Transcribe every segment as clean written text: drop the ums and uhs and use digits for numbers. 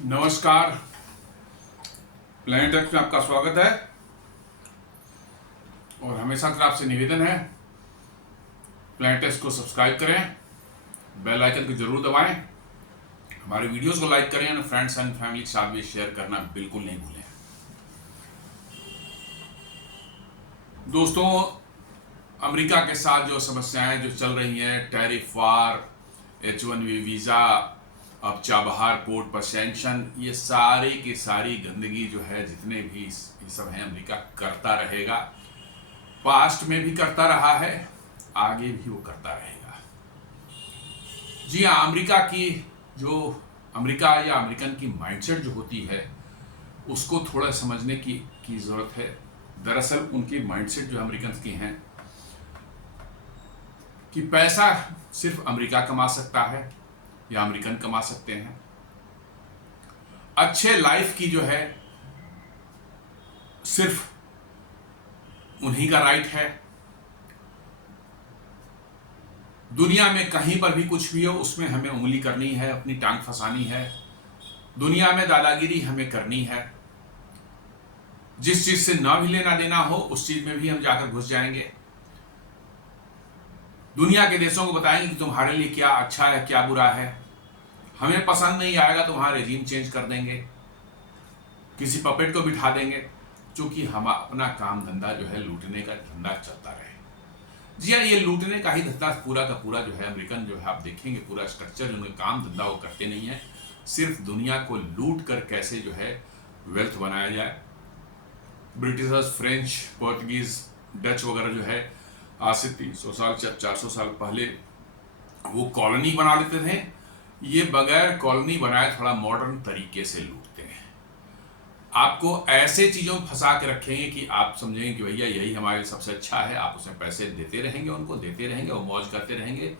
नमस्कार। Planet x में आपका स्वागत है और हमेशा की आपसे निवेदन है, प्लेनेट एक्स को सब्सक्राइब करें, बेल आइकन को जरूर दबाएं, हमारे वीडियोस को लाइक करें और फ्रेंड्स एंड फैमिली के साथ भी शेयर करना बिल्कुल नहीं भूलें। दोस्तों, अमेरिका के साथ जो समस्याएं जो चल रही हैं, टैरिफ वार, H1B वीज़ा, अब चाबहार पोर्ट पर सैंक्शन, ये सारी की सारी गंदगी जो है, जितने भी ये सब हैं, अमेरिका करता रहेगा। पास्ट में भी करता रहा है, आगे भी वो करता रहेगा। जी हाँ, अमेरिका या अमेरिकन की माइंडसेट जो होती है, उसको थोड़ा समझने की ज़रूरत है। दरअसल उनकी माइंडसेट जो अमेरिकन की हैं कि पैसा सिर्फ अमेरिका कमा सकता है या अमेरिकन कमा सकते हैं। अच्छे लाइफ की जो है सिर्फ उन्हीं का राइट है। दुनिया में कहीं पर भी कुछ भी हो, उसमें हमें उंगली करनी है, अपनी टांग फंसानी है। दुनिया में दादागिरी हमें करनी है। जिस चीज से ना भी लेना देना हो, उस चीज में भी हम जाकर घुस जाएंगे। दुनिया के देशों को बताएंगे कि तुम्हारे लिए क्या अच्छा है, क्या बुरा है। हमें पसंद नहीं आएगा तो वहां रेजीम चेंज कर देंगे, किसी पपेट को बिठा देंगे, क्योंकि हम अपना काम धंधा जो है, लूटने का धंधा चलता रहे। जी हाँ, ये लूटने का ही धंधा पूरा का पूरा जो है, अमेरिकन जो है, आप देखेंगे पूरा स्ट्रक्चर, उनका काम धंधा वो करते नहीं है। सिर्फ दुनिया को लूट कर कैसे जो है वेल्थ बनाया जाए। ब्रिटिशर्स, फ्रेंच, पोर्तुगीज, डच वगैरह जो है, आज से 300 साल 400 साल पहले वो कॉलोनी बना लेते थे। ये बगैर कॉलोनी बनाए थोड़ा मॉडर्न तरीके से लूटते हैं। आपको ऐसे चीज़ों में फंसा के रखेंगे कि आप समझेंगे कि भैया यही हमारे सबसे अच्छा है। आप उसमें पैसे देते रहेंगे, उनको देते रहेंगे और मौज करते रहेंगे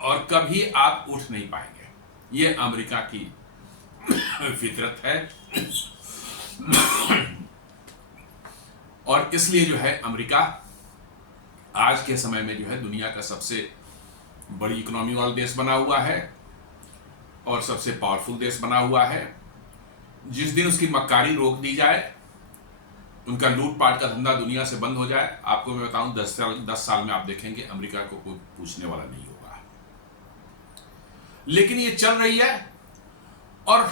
और कभी आप उठ नहीं पाएंगे। ये अमेरिका की फितरत है और इसलिए जो है अमेरिका आज के समय में जो है दुनिया का सबसे बड़ी इकोनॉमी वाला देश बना हुआ है और सबसे पावरफुल देश बना हुआ है। जिस दिन उसकी मक्कारी रोक दी जाए, उनका लूटपाट का धंधा दुनिया से बंद हो जाए, आपको मैं बताऊं 10 साल में आप देखेंगे अमेरिका को कोई पूछने वाला नहीं होगा। लेकिन ये चल रही है और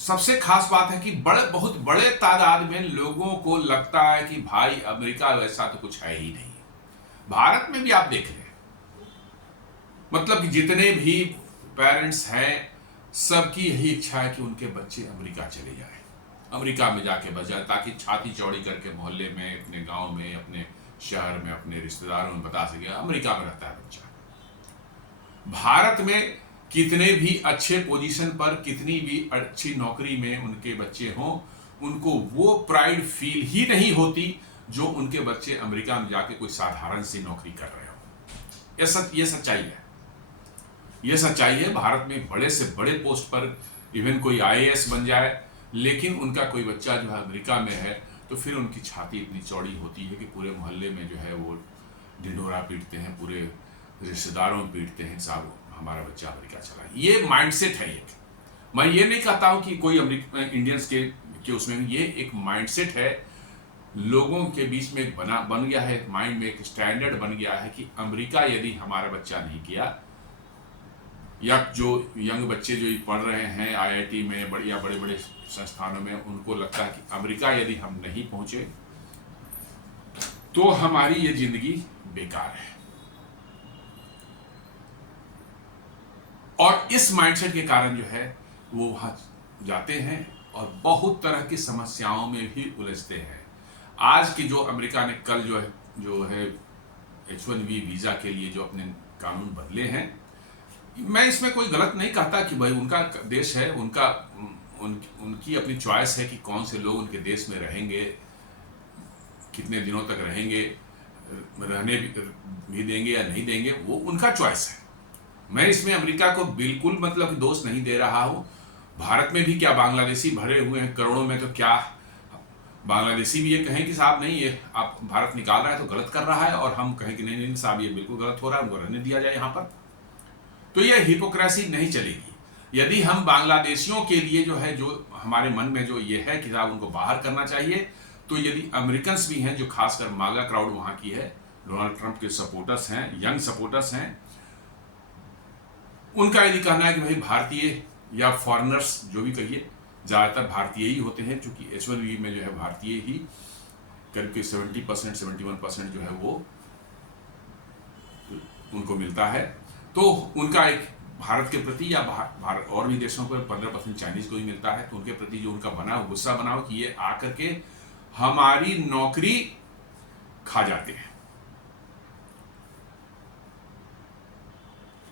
सबसे खास बात है कि बहुत बड़े तादाद में लोगों को लगता है कि भाई अमेरिका वैसा तो कुछ है ही नहीं। भारत में भी आप देख रहे हैं, मतलब कि जितने भी पेरेंट्स हैं, सबकी यही इच्छा है कि उनके बच्चे अमेरिका चले जाएं, अमेरिका में जाके बस जाए, ताकि छाती चौड़ी करके मोहल्ले में, अपने गांव में, अपने शहर में, अपने रिश्तेदारों में बता सके अमेरिका में रहता है बच्चा। भारत में कितने भी अच्छे पोजीशन पर, कितनी भी अच्छी नौकरी में उनके बच्चे हों, उनको वो प्राइड फील ही नहीं होती जो उनके बच्चे अमेरिका में जाके कोई साधारण सी नौकरी कर रहे हो। ये सच्चाई है। ये सच्चाई है। भारत में बड़े से बड़े पोस्ट पर इवन कोई IAS बन जाए, लेकिन उनका कोई बच्चा जो है अमेरिका में है, तो फिर उनकी छाती इतनी चौड़ी होती है कि पूरे मोहल्ले में जो है वो ढिंढोरा पीटते हैं, पूरे रिश्तेदारों में पीटते हैं, साहब हमारा बच्चा अमेरिका चला। ये माइंडसेट है। एक, मैं ये नहीं कहता हूँ कि कोई इंडियंस के उसमें, ये एक माइंडसेट है। लोगों के बीच में बन गया है, माइंड में एक स्टैंडर्ड बन गया है कि अमेरिका यदि हमारा बच्चा नहीं किया, या जो यंग बच्चे जो पढ़ रहे हैं IIT में, बड़े बड़े संस्थानों में, उनको लगता है कि अमेरिका यदि हम नहीं पहुंचे तो हमारी ये जिंदगी बेकार है। और इस माइंडसेट के कारण जो है वो वहां जाते हैं और बहुत तरह की समस्याओं में भी उलझते हैं। आज की जो अमेरिका ने कल जो है H1B वीज़ा के लिए जो अपने कानून बदले हैं, मैं इसमें कोई गलत नहीं कहता कि भाई उनका देश है, उनकी अपनी चॉइस है कि कौन से लोग उनके देश में रहेंगे, कितने दिनों तक रहेंगे, रहने भी देंगे या नहीं देंगे, वो उनका चॉइस है। मैं इसमें अमेरिका को बिल्कुल मतलब दोष नहीं दे रहा हूँ। भारत में भी क्या बांग्लादेशी भरे हुए हैं करोड़ों में, तो क्या बांग्लादेशी भी ये कहें कि साहब नहीं, ये आप भारत निकाल रहा है तो गलत कर रहा है, और हम कहें कि नहीं नहीं साहब ये बिल्कुल गलत हो रहा है, उनको रहने दिया जाए यहाँ पर, तो ये हिपोक्रेसी नहीं चलेगी। यदि हम बांग्लादेशियों के लिए जो है, जो हमारे मन में जो ये है कि साहब उनको बाहर करना चाहिए, तो यदि अमेरिकन भी हैं जो खासकर मागा क्राउड वहाँ की है, डोनाल्ड ट्रंप के सपोर्टर्स हैं, यंग सपोर्टर्स हैं, उनका यदि कहना है कि भाई भारतीय या फॉरेनर्स जो भी कहिए, ज़्यादातर भारतीय ही होते हैं, चूँकि H1B में जो है भारतीय ही करीब 70% 71% जो है वो उनको मिलता है। तो उनका एक भारत के प्रति या भारत और भी देशों को 15% चाइनीज को ही मिलता है, तो उनके प्रति जो उनका बना गुस्सा बना हो कि ये आकर के हमारी नौकरी खा जाते हैं।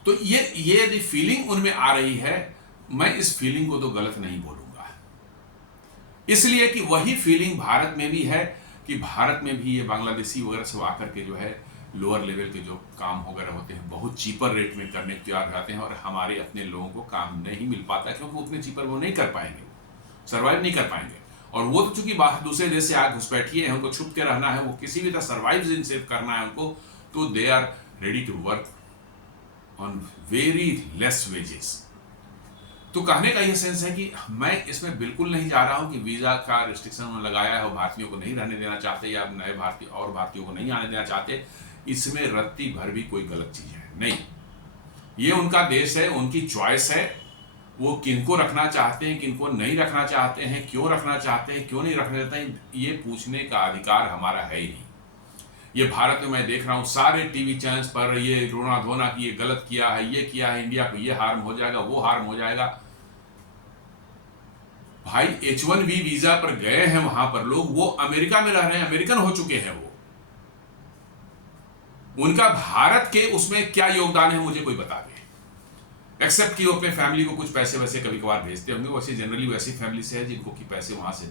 तो ये यदि फीलिंग उनमें आ रही है, मैं इस फीलिंग को तो गलत नहीं बोलूंगा, इसलिए कि वही फीलिंग भारत में भी है कि भारत में भी ये बांग्लादेशी वगैरह सब आकर के जो है लोअर लेवल के जो काम वगैरह होते हैं बहुत चीपर रेट में करने को तैयार रहते हैं, और हमारे अपने लोगों को काम नहीं मिल पाता क्योंकि उतने चीपर वो नहीं कर पाएंगे, सर्वाइव नहीं कर पाएंगे। और वो तो चूंकि बाहर दूसरे देश से आग घुसपैठिए हैं, उनको छुप के रहना है, वो किसी भी तरह सर्वाइव जिनसे करना है उनको, तो they are ready to work on very less wages. तो कहने का यह सेंस है कि मैं इसमें बिल्कुल नहीं जा रहा हूं कि वीजा का रिस्ट्रिक्शन उन्होंने लगाया है और भारतीयों को नहीं रहने देना चाहते या नए भारतीय और भारतीयों को नहीं आने देना चाहते, इसमें रत्ती भर भी कोई गलत चीज है नहीं। ये उनका देश है, उनकी चॉइस है, वो किनको रखना चाहते हैं किनको नहीं रखना चाहते हैं, क्यों रखना चाहते हैं क्यों नहीं रखना चाहते हैं, ये पूछने का अधिकार हमारा है ही नहीं। ये भारत में मैं देख रहा हूँ सारे टीवी चैनल्स पर ये रोना धोना कि ये गलत किया है, ये किया है, इंडिया को ये हार्म हो जाएगा, वो हार्म हो जाएगा। भाई H1B वीजा पर गए हैं वहां पर लोग, वो अमेरिका में रह रहे हैं, अमेरिकन हो चुके हैं, वो उनका भारत के उसमें क्या योगदान है मुझे कोई बता दे, एक्सेप्ट कि वो अपने फैमिली को कुछ पैसे वैसे कभी कभार भेजते होंगे। वैसे जनरली वैसी फैमिली से है जिनको कि पैसे वहां से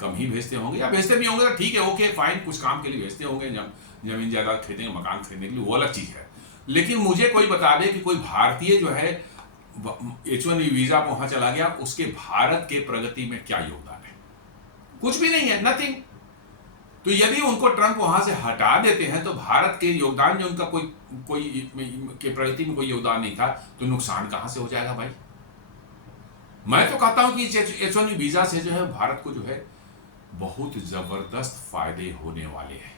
कम ही भेजते होंगे, या भेजते भी होंगे तो ठीक है, ओके फाइन, कुछ काम के लिए भेजते होंगे, जमीन जायदाद खरीदेंगे, मकान खरीदने के लिए, वो अलग चीज है। लेकिन मुझे कोई बता दे कि कोई भारतीय जो है H1B वीजा पर वहां चला गया, उसके भारत के प्रगति में क्या योगदान है? कुछ भी नहीं है, नथिंग। तो यदि उनको ट्रंप वहां से हटा देते हैं तो भारत के योगदान जो उनका कोई के प्रगति में कोई योगदान नहीं था, तो नुकसान कहां से हो जाएगा भाई? मैं तो कहता हूं कि H1B वीजा से जो है भारत को जो है बहुत जबरदस्त फायदे होने वाले हैं।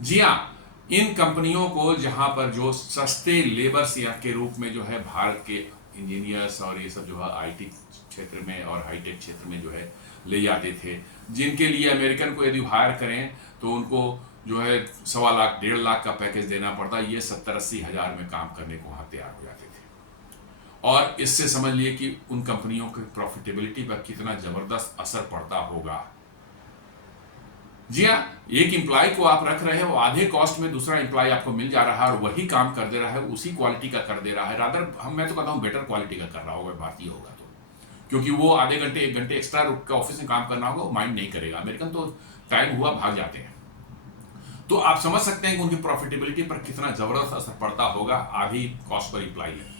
जी हाँ, इन कंपनियों को जहां पर जो सस्ते लेबर्स या के रूप में जो है भारत के इंजीनियर्स और ये सब जो है IT क्षेत्र में और हाईटेक क्षेत्र में जो है ले जाते थे, जिनके लिए अमेरिकन को यदि हायर करें तो उनको जो है 1.25 लाख 1.5 लाख का पैकेज देना पड़ता, ये 70-80 हज़ार में काम करने को वहां तैयार हो जाते थे। और इससे समझ लिए कि उन कंपनियों की प्रॉफिटेबिलिटी पर कितना जबरदस्त असर पड़ता होगा। जी हाँ, एक एम्प्लॉय को आप रख रहे हैं, वो आधे कॉस्ट में दूसरा एम्प्लॉय आपको मिल जा रहा है और वही काम कर दे रहा है, उसी क्वालिटी का कर दे रहा है, रादर मैं तो कहता हूँ बेटर क्वालिटी का कर रहा होगा भारतीय होगा तो, क्योंकि वो आधे घंटे 1 घंटे एक्स्ट्रा रुक के ऑफिस में काम करना होगा, वो माइंड नहीं करेगा। अमेरिकन तो टाइम हुआ भाग जाते हैं। तो आप समझ सकते हैं कि उनकी प्रॉफिटेबिलिटी पर कितना जबरदस्त असर पड़ता होगा आधी कॉस्ट पर एम्प्लॉय लेने।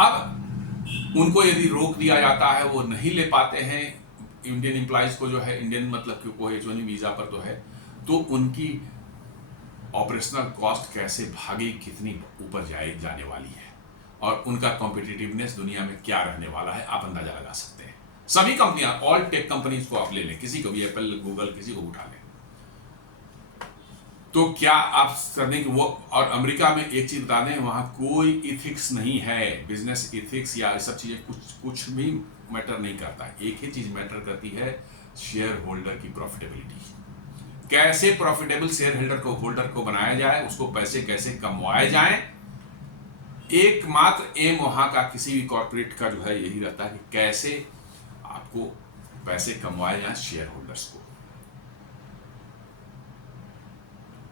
अब उनको यदि रोक दिया जाता है, वो नहीं ले पाते हैं इंडियन एम्प्लॉयज को जो है, इंडियन मतलब कि कोई H1B वीजा पर तो है, तो उनकी ऑपरेशनल कॉस्ट कैसे भागी कितनी ऊपर जाने वाली है, और उनका कॉम्पिटिटिवनेस दुनिया में क्या रहने वाला है आप अंदाजा लगा सकते हैं। सभी कंपनियां, ऑल टेक कंपनीज को आप ले लें, किसी को भी, एप्पल गूगल किसी को उठा लें, तो क्या आप करने की वो, और अमेरिका में एक चीज बता दें, वहां कोई इथिक्स नहीं है, बिजनेस इथिक्स या सब चीजें कुछ भी मैटर नहीं करता। एक ही चीज मैटर करती है, शेयर होल्डर की प्रॉफिटेबिलिटी। कैसे प्रॉफिटेबल शेयर होल्डर को बनाया जाए, उसको पैसे कैसे कमवाए जाए, एकमात्र एम वहां का किसी भी कॉर्पोरेट का जो है यही रहता है कि कैसे आपको पैसे कमवाए जाए शेयर होल्डर्स को,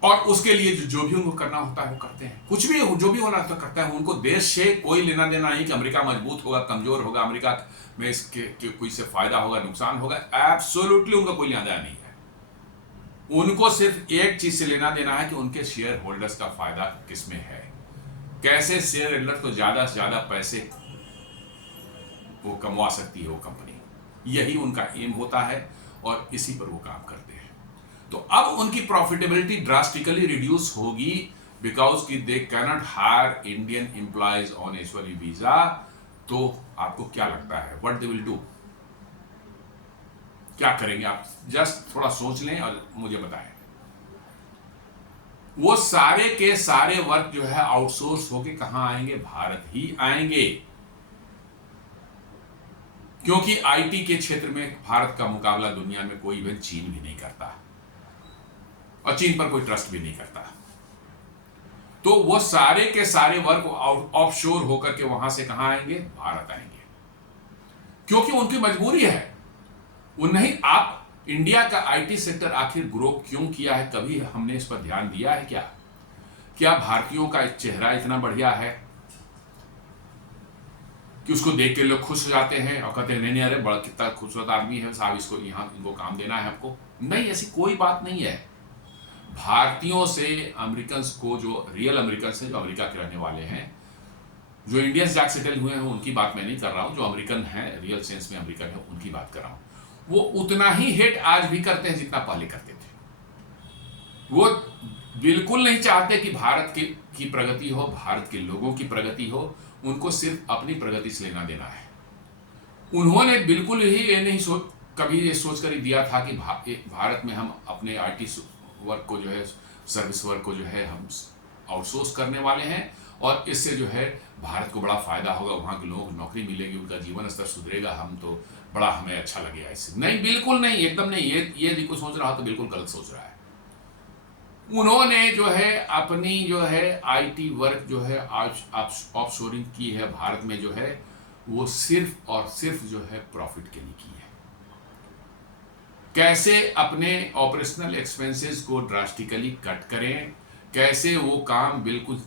और उसके लिए जो भी उनको करना होता है वो करते हैं, कुछ भी जो भी होना होता करता है। उनको देश से कोई लेना देना नहीं कि अमेरिका मजबूत होगा कमजोर होगा, अमेरिका में इसके कोई से फायदा होगा नुकसान होगा, एब्सोल्युटली उनका कोई लेना देना नहीं है। उनको सिर्फ एक चीज से लेना देना है कि उनके शेयर होल्डर्स का फायदा किसमें है, कैसे शेयर होल्डर को ज्यादा से ज्यादा पैसे वो कमवा सकती है वो कंपनी, यही उनका एम होता है और इसी पर वो काम करते हैं। तो अब उनकी प्रॉफिटेबिलिटी ड्रास्टिकली रिड्यूस होगी बिकॉज कि they cannot hire Indian employees on H1B visa, तो आपको क्या लगता है व्हाट दे विल डू? क्या करेंगे आप? जस्ट थोड़ा सोच लें और मुझे बताएं। वो सारे के सारे वर्क जो है आउटसोर्स होके कहां आएंगे? भारत ही आएंगे, क्योंकि आईटी के क्षेत्र में भारत का मुकाबला दुनिया में कोई इवन चीन भी नहीं करता, और चीन पर कोई ट्रस्ट भी नहीं करता। तो वो सारे के सारे वर्क ऑफशोर होकर के वहां से कहां आएंगे? भारत आएंगे, क्योंकि उनकी मजबूरी है। वो नहीं, आप इंडिया का आईटी सेक्टर आखिर ग्रो क्यों किया है, कभी हमने इस पर ध्यान दिया है क्या? क्या भारतीयों का चेहरा इतना बढ़िया है कि उसको देख के लोग खुश हो जाते हैं और कहते हैं नहीं नहीं अरे बड़ा कितना खूबसूरत आदमी है साहब, इसको यहाँ इनको काम देना है हमको? नहीं, ऐसी कोई बात नहीं है। भारतीयों से अमेरिकन को, जो रियल अमेरिकन हैं, जो अमेरिका के रहने वाले हैं, जो इंडियंस जाके सेटल हुए हैं, उनकी बात मैं नहीं कर रहा हूं, जो अमेरिकन हैं रियल सेंस में अमेरिकन है उनकी बात कर रहा हूं। वो उतना ही हेट आज भी करते हैं जितना पहले करते थे। वो बिल्कुल नहीं चाहते कि भारत की प्रगति हो, भारत के लोगों की प्रगति हो। उनको सिर्फ अपनी प्रगति से लेना देना है। उन्होंने बिल्कुल ही ये नहीं कभी ये सोच कर ही दिया था कि भारत में हम अपने आईटी वर्क को जो है, सर्विस वर्क को जो है हम आउटसोर्स करने वाले हैं, और इससे जो है भारत को बड़ा फायदा होगा, वहाँ के लोगों को नौकरी मिलेगी, उनका जीवन स्तर सुधरेगा, हम तो बड़ा हमें अच्छा लगेगा इससे। नहीं, बिल्कुल नहीं, एकदम नहीं। ये जिनको सोच रहा हो तो बिल्कुल गलत सोच रहा है। उन्होंने जो है अपनी जो है आईटी वर्क जो है आज ऑफशोरिंग की है भारत में, जो है वो सिर्फ और सिर्फ जो है प्रॉफिट के लिए की है। कैसे अपने ऑपरेशनल एक्सपेंसेस को ड्रास्टिकली कट करें, कैसे वो काम बिल्कुल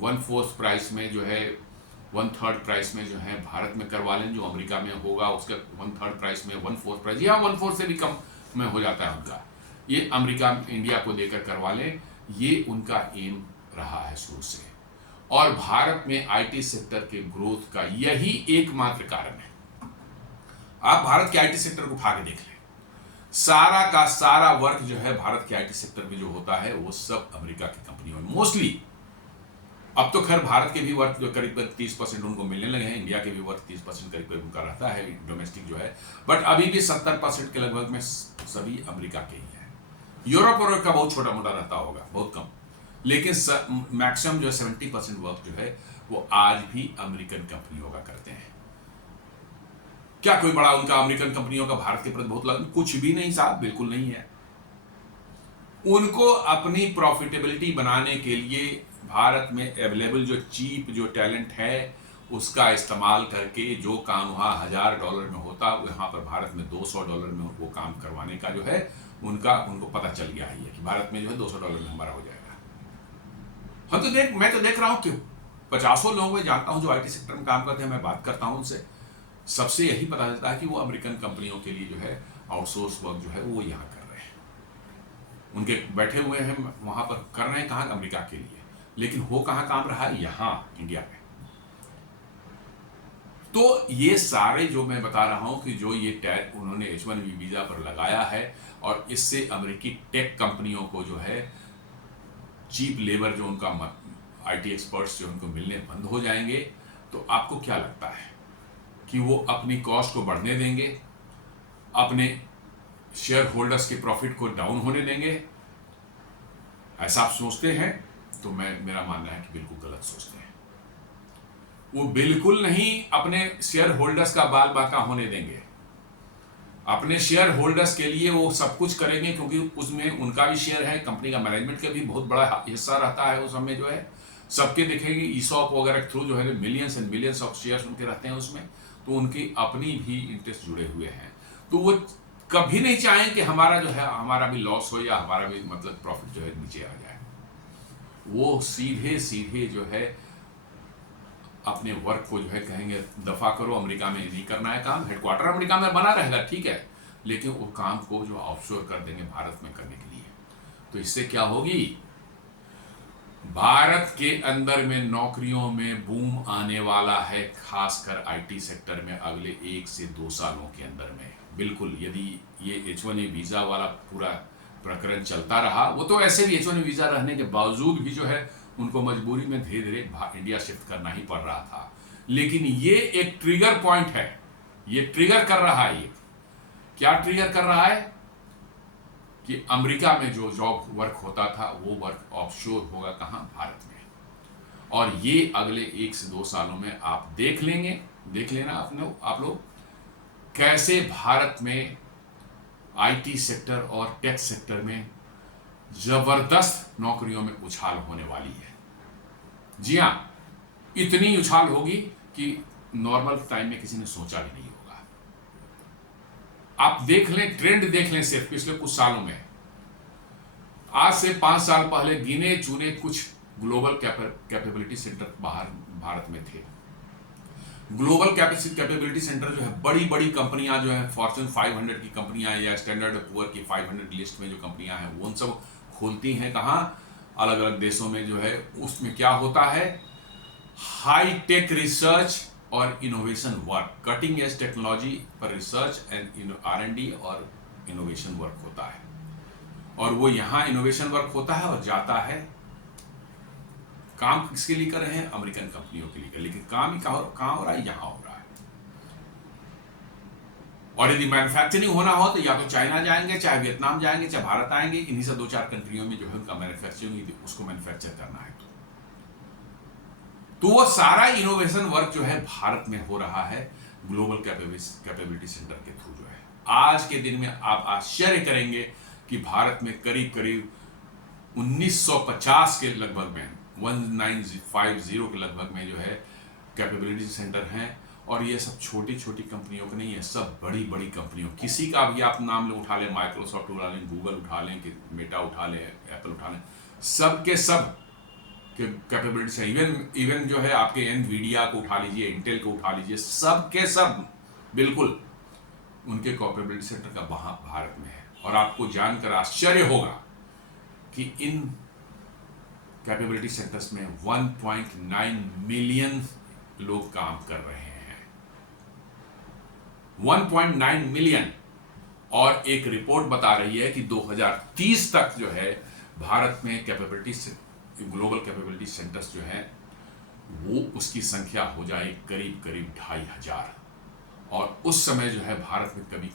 1/4 प्राइस में जो है, 1/3 प्राइस में जो है भारत में करवा लें, जो अमेरिका में होगा उसका 1/3 प्राइस में 1/4 प्राइस, या 1/4 से भी कम में हो जाता है उनका, ये अमेरिका इंडिया को देकर करवा लें। ये उनका एम रहा है शुरू से, और भारत में आईटी सेक्टर के ग्रोथ का यही एकमात्र कारण है। आप भारत के आईटी सेक्टर को उठा के देख लें, सारा का सारा वर्क जो है भारत के आईटी सेक्टर में जो होता है वो सब अमेरिका की कंपनियों में मोस्टली। अब तो खैर भारत के भी वर्क जो करीब 30% उनको मिलने लगे हैं, इंडिया के भी वर्क 30% करीब उनका रहता है डोमेस्टिक जो है, बट अभी भी 70% के लगभग में सभी अमेरिका के ही है। यूरोप और का बहुत छोटा मोटा रहता होगा, बहुत कम, लेकिन मैक्सिमम जो 70% वर्क जो है वो आज भी अमेरिकन कंपनियों का करते हैं। क्या कोई बड़ा उनका अमेरिकन कंपनियों का भारत के प्रति बहुत लग? कुछ भी नहीं साहब, बिल्कुल नहीं है। उनको अपनी प्रॉफिटेबिलिटी बनाने के लिए भारत में अवेलेबल जो चीप जो टैलेंट है उसका इस्तेमाल करके जो काम वहाँ $1000 में होता है, यहाँ पर भारत में $200 में वो काम करवाने का जो है उनको पता चल गया है कि भारत में जो है $200 में हमारा हो जाएगा। मैं तो देख रहा हूँ कि 50 लोग मैं जानता हूँ जो आईटी सेक्टर में काम करते हैं, मैं बात करता हूँ उनसे, सबसे यही पता चलता है कि वो अमेरिकन कंपनियों के लिए जो है आउटसोर्स वर्क जो है वो यहाँ कर रहे हैं। उनके बैठे हुए हैं वहाँ पर, कर रहे हैं कहाँ? अमेरिका के लिए, लेकिन हो कहाँ काम रहा है? यहाँ इंडिया में। तो ये सारे जो मैं बता रहा हूँ कि जो ये टैग उन्होंने H1B वीज़ा पर लगाया है, और इससे अमेरिकी टेक कंपनियों को जो है चीप लेबर जो उनका आईटी एक्सपर्ट्स जो उनको मिलने बंद हो जाएंगे, तो आपको क्या लगता है कि वो अपनी कॉस्ट को बढ़ने देंगे, अपने शेयर होल्डर्स के प्रॉफिट को डाउन होने देंगे? ऐसा आप सोचते हैं तो मेरा मानना है कि बिल्कुल गलत सोचते हैं। वो बिल्कुल नहीं अपने शेयर होल्डर्स का बाल बांका होने देंगे। अपने शेयर होल्डर्स के लिए वो सब कुछ करेंगे, क्योंकि उसमें उनका भी शेयर है, कंपनी का मैनेजमेंट का भी बहुत बड़ा हिस्सा रहता है उस समय जो है। सबके देखेंगे ईसॉप वगैरह के थ्रू जो है millions and millions of shares उनके रहते हैं उसमें, तो उनकी अपनी भी इंटरेस्ट जुड़े हुए हैं। तो वो कभी नहीं चाहें कि हमारा जो है हमारा भी लॉस हो या हमारा भी मतलब प्रॉफिट जो है नीचे आ जाए। वो सीधे सीधे जो है अपने वर्क को जो है कहेंगे दफा करो, अमेरिका में नहीं करना है काम, हेडक्वार्टर अमेरिका में बना रहेगा ठीक है, लेकिन वो काम को जो ऑफशोर कर देंगे भारत में करने के लिए। तो इससे क्या होगी? भारत के अंदर में नौकरियों में बूम आने वाला है, खासकर आईटी सेक्टर में अगले 1 से 2 सालों के अंदर में। बिल्कुल, यदि ये H1A वीज़ा वाला पूरा प्रकरण चलता रहा। वो तो ऐसे भी H1B वीज़ा रहने के बावजूद भी जो है उनको मजबूरी में धीरे धीरे इंडिया शिफ्ट करना ही पड़ रहा था। लेकिन ये एक ट्रिगर पॉइंट है, ये ट्रिगर कर रहा है। ये क्या ट्रिगर कर रहा है कि अमेरिका में जो जॉब वर्क होता था वो वर्क ऑफशोर होगा कहाँ, भारत में। और ये अगले 1 से 2 सालों में आप देख लेना आप लोग कैसे भारत में IT सेक्टर और टेक सेक्टर में जबरदस्त नौकरियों में उछाल होने वाली है। जी हाँ, इतनी उछाल होगी कि नॉर्मल टाइम में किसी ने सोचा भी नहीं होगा। आप देख लें, ट्रेंड देख लें सिर्फ पिछले कुछ सालों में। आज से 5 साल पहले गिने चुने कुछ ग्लोबल कैपेबिलिटी सेंटर बाहर भारत में थे। ग्लोबल कैपेबिलिटी सेंटर जो है, बड़ी बड़ी कंपनियां जो है, फॉर्च्यून 500 की कंपनियां या स्टैंडर्ड पुअर की 500 लिस्ट में जो कंपनियां हैं वो उन सब खोलती हैं कहाँ, अलग अलग देशों में जो है। उसमें क्या होता है, हाई टेक रिसर्च और innovation work, cutting edge technology पर रिसर्च एंड R&D और इनोवेशन वर्क होता है। और वो यहाँ इनोवेशन वर्क होता है और जाता है। काम किसके लिए कर रहे हैं, अमेरिकन कंपनियों के लिए, लेकिन काम ही कहाँ हो रहा है, यहाँ हो रहा है। और यदि मैन्युफैक्चरिंग होना हो तो या तो चाइना जाएंगे, चाहे वियतनाम जाएंगे, चाहे भारत आएंगे। इन्हीं से 2-4 कंट्रियों में जो है उनका मैन्युफैक्चरिंग, उसको मैन्युफैक्चर करना है। तो वो सारा इनोवेशन वर्क जो है भारत में हो रहा है ग्लोबल कैपेबिलिटी सेंटर के थ्रू जो है। आज के दिन में आप आश्चर्य करेंगे कि भारत में करीब करीब 1950 के लगभग में, 1950 के लगभग में जो है कैपेबिलिटी सेंटर हैं। और ये सब छोटी छोटी कंपनियों के नहीं है, सब बड़ी बड़ी कंपनियों, किसी का भी आप नाम उठा लें, माइक्रोसॉफ्ट उठा लें, गूगल उठा लें, कि मेटा उठा लें, एप्पल उठा लें, सब के सब के कैपेबिलिटी से, इवन जो है आपके एनवीडिया को उठा लीजिए, इंटेल को उठा लीजिए, सब के सब बिल्कुल उनके कैपेबिलिटी सेंटर का वहाँ भारत में है। और आपको जानकर आश्चर्य होगा कि इन कैपेबिलिटी सेंटर्स में 1.9 मिलियन लोग काम कर रहे हैं। 1.9 मिलियन। और एक रिपोर्ट बता रही है कि 2030 तक जो है भारत में ग्लोबल कैपेबिलिटी सेंटर्स जो है वो उसकी संख्या हो जाए करीब करीब 2,500। और उस समय जो है भारत में कभी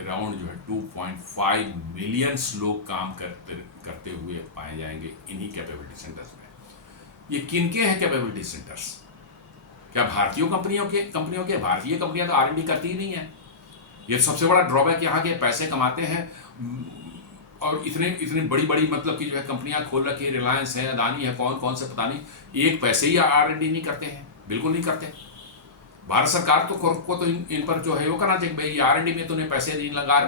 अराउंड जो है 2.5 मिलियन लोग काम करते हुए पाए जाएंगे इन्हीं कैपेबिलिटी सेंटर्स में। ये किनके हैं कैपेबिलिटी सेंटर्स? क्या भारतीय कंपनियों के? भारतीय कंपनियां तो R&D करती ही नहीं है। ये सबसे बड़ा ड्रॉबैक यहाँ के, पैसे कमाते हैं और इतनी बड़ी बड़ी मतलब कि जो है कंपनियां खोल रखी है, रिलायंस है, अदानी है, कौन से पता नहीं, एक पैसे ही R&D नहीं करते हैं, बिल्कुल नहीं करते। भारत सरकार को तो इन पर जो है वो करना चाहिए, भाई R&D में तूने पैसे नहीं लगा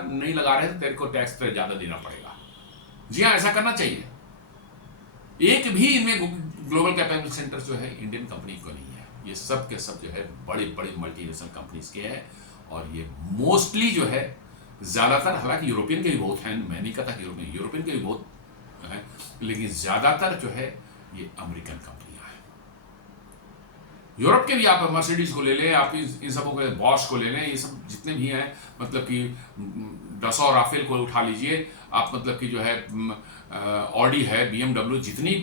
रहे तो तेरे को टैक्स तो ज़्यादा देना पड़ेगा। जी हाँ, ऐसा करना चाहिए। एक भी इनमें ग्लोबल कैपेबिलिटी सेंटर जो है इंडियन कंपनी को नहीं है। ये सब के सब जो है बड़ी बड़ी मल्टीनेशनल कंपनीज के हैं। और ये मोस्टली जो है ज़्यादातर, हालांकि यूरोपियन के भी बहुत हैं, मैं नहीं कहता कि यूरोपियन के भी बहुत हैं, लेकिन ज़्यादातर जो है ये अमेरिकन कंपनियां हैं। यूरोप के भी आप मर्सिडीज को ले लें, आप इन सबों के बॉश को ले लें, ये सब जितने भी हैं, मतलब कि डसॉ राफेल को उठा लीजिए आप, मतलब कि जो है ऑडी है, BMW, जितनी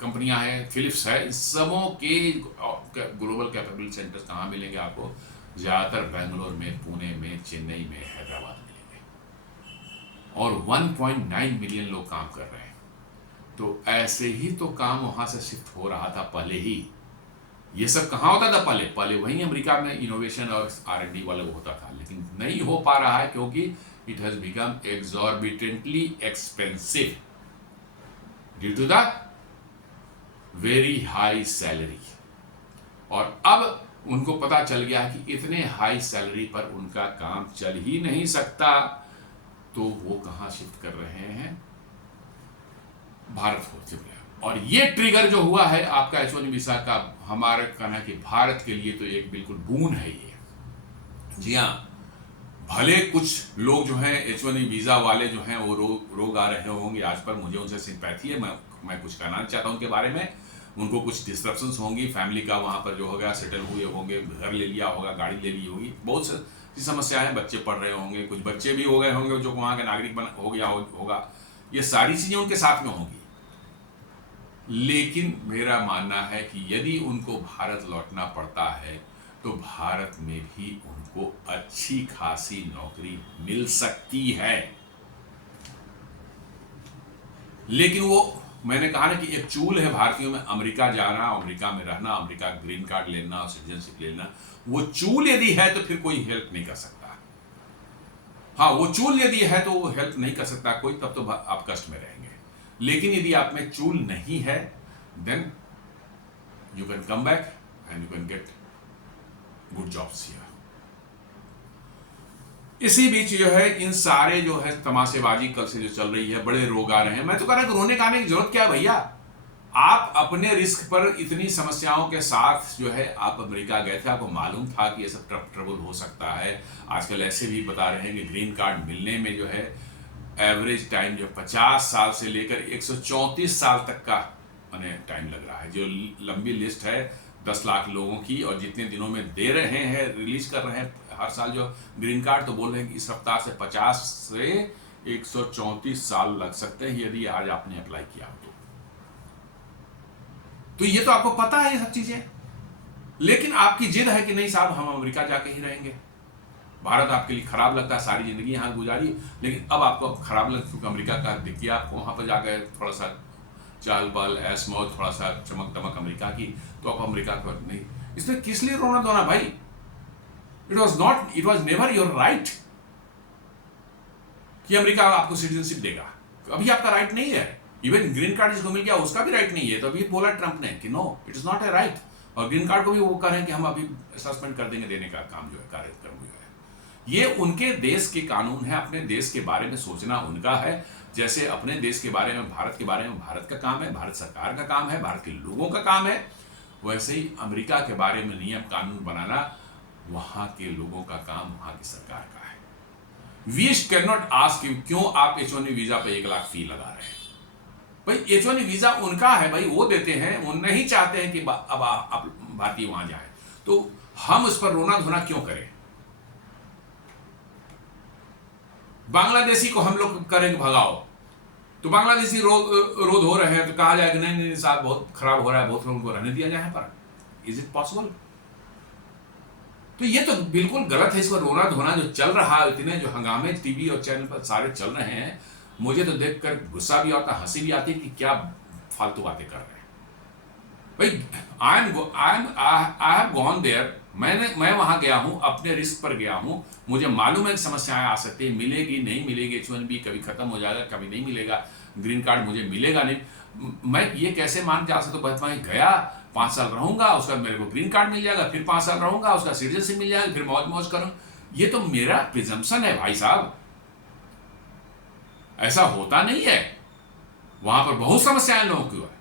कंपनियां हैं, फिलिप्स है, इन सबों के ग्लोबल कैपेबिलिटी सेंटर्स कहाँ मिलेंगे आपको? ज़्यादातर बेंगलोर में, पुणे में, चेन्नई में, हैदराबाद मिलेंगे। और 1.9 मिलियन लोग काम कर रहे हैं। तो ऐसे ही तो काम वहाँ से शिफ्ट हो रहा था पहले ही। ये सब कहाँ होता था पहले वहीं अमेरिका में इनोवेशन और R&D वाले वो होता था, लेकिन नहीं हो पा रहा है क्योंकि it has become exorbitantly expensive due to the very high salary. और अब उनको पता चल गया कि इतने हाई सैलरी पर उनका काम चल ही नहीं सकता, तो वो कहाँ शिफ्ट कर रहे हैं? भारत हो चुके हैं। और ये ट्रिगर जो हुआ है आपका H1B वीज़ा का, हमारा कहना है कि भारत के लिए तो एक बिल्कुल बून है ये। जी हाँ, भले कुछ लोग जो हैं H1B वीज़ा वाले जो हैं वो रोग आ रहे होंगे आज पर, मुझे उनसे सिंपैथी है, मैं कुछ कहना नहीं चाहता उनके बारे में, उनको कुछ डिस्ट्रप्शंस होंगी, फैमिली का वहाँ पर जो होगा सेटल हुए होंगे, घर ले लिया होगा, गाड़ी ले ली होगी, बहुत सी समस्या है, बच्चे पढ़ रहे होंगे, कुछ बच्चे भी हो गए होंगे जो वहाँ के नागरिक हो गया होगा, ये सारी चीज़ें उनके साथ में होंगी। लेकिन मेरा मानना है कि यदि उनको भारत लौटना पड़ता है तो भारत में भी उनको अच्छी खासी नौकरी मिल सकती है। लेकिन वो मैंने कहा ना कि एक चूल है भारतीयों में, अमेरिका जाना, अमेरिका में रहना, अमेरिका ग्रीन कार्ड लेना, सिटीजनशिप लेना, वो चूल यदि है तो फिर कोई हेल्प नहीं कर सकता। हाँ, वो चूल यदि है तो वो हेल्प नहीं कर सकता कोई, तब तो आप कष्ट में रहेंगे। लेकिन यदि आप में चूल नहीं है, then you can come back and you can get good jobs here. इसी बीच जो है इन सारे जो है तमाशेबाजी कल से जो चल रही है, बड़े रोग आ रहे हैं। मैं तो कह रहा हूं रोने गाने की जरूरत क्या है भैया? आप अपने रिस्क पर इतनी समस्याओं के साथ जो है आप अमेरिका गए थे, आपको मालूम था कि ये सब ट्रबल हो सकता है। आजकल ऐसे भी बता रहे हैं कि ग्रीन कार्ड मिलने में जो है एवरेज टाइम जो 50 साल से लेकर 134 साल तक का मैंने टाइम लग रहा है। जो लंबी लिस्ट है 10 लाख लोगों की, और जितने दिनों में दे रहे हैं, रिलीज कर रहे हैं हर साल जो ग्रीन कार्ड, तो बोल रहे हैं कि इस रफ्तार से 50 से 134 साल लग सकते हैं यदि आज आपने अप्लाई किया हो तो ये तो आपको पता है ये सब चीजें। लेकिन आपकी जिद है कि नहीं साहब हम अमेरिका जाके ही रहेंगे। भारत आपके लिए खराब लगता है, सारी जिंदगी यहाँ गुजारी, लेकिन अब आपको खराब लगता है क्योंकि अमेरिका का दिखी आपको, वहां पर जाकर थोड़ा सा चाल बल ऐश मौज, थोड़ा सा चमक दमक अमेरिका की, तो आप अमेरिका को नहीं। इसमें किस लिए रोना धोना भाई? It was never your right कि अमेरिका आपको सिटीजनशिप देगा। अभी आपका राइट नहीं है। इवन ग्रीन कार्ड जिसको मिल गया उसका भी राइट नहीं है। तो अभी बोला ट्रंप ने कि no, it is not a right. और ग्रीन कार्ड को भी वो कह रहे हैं कि हम अभी सस्पेंड कर देंगे देने का काम जो है, कार्यक्रम जो है। ये उनके देश के कानून है, अपने देश के बारे में सोचना उनका है। जैसे अपने देश के बारे में, भारत के बारे में भारत का काम है, भारत सरकार का काम है, भारत के लोगों का काम है, वैसे ही अमेरिका के बारे में नियम कानून बनाना वहां के लोगों का काम, वहां की सरकार का है। वी कैन नॉट आस्क क्यों आप H1B वीजा पे 1 लाख फी लगा रहे हैं। भाई H1B वीजा उनका है भाई, वो देते हैं, वो नहीं चाहते हैं कि अब आप भारतीय वहां जाए, तो हम उस पर रोना धोना क्यों करें? बांग्लादेशी को हम लोग करेंगे भगाओ, तो बांग्लादेशी रोध हो रहे हैं तो कहा जाए कि नहीं नहीं साहब बहुत खराब हो रहा है, बहुत लोगों को रहने दिया जाए यहाँ पर। Is it possible? तो ये तो बिल्कुल गलत है। इस पर रोना धोना जो चल रहा है, इतने जो हंगामे टीवी और चैनल पर सारे चल रहे हैं, मुझे तो देखकर गुस्सा भी आता, हंसी भी आती कि क्या फालतू बातें कर रहे हैं भाई। आई हैव गॉन देयर, मैं वहां गया हूं, अपने रिस्क पर गया हूं, मुझे मालूम है कि समस्याएं आ सकती है, मिलेगी नहीं मिलेगी, H1B कभी खत्म हो जाएगा, कभी नहीं मिलेगा, ग्रीन कार्ड मुझे मिलेगा नहीं। मैं ये कैसे मान के आ सकता हूँ? मैं गया 5 साल रहूंगा, उसका मेरे को ग्रीन कार्ड मिल जाएगा, फिर 5 साल रहूंगा, उसका सिटीजनशिप मिल जाएगा, फिर मौज मौज करूँ। ये तो मेरा प्रिजम्पशन है भाई साहब, ऐसा होता नहीं है। वहां पर बहुत समस्याएं लोगों की है।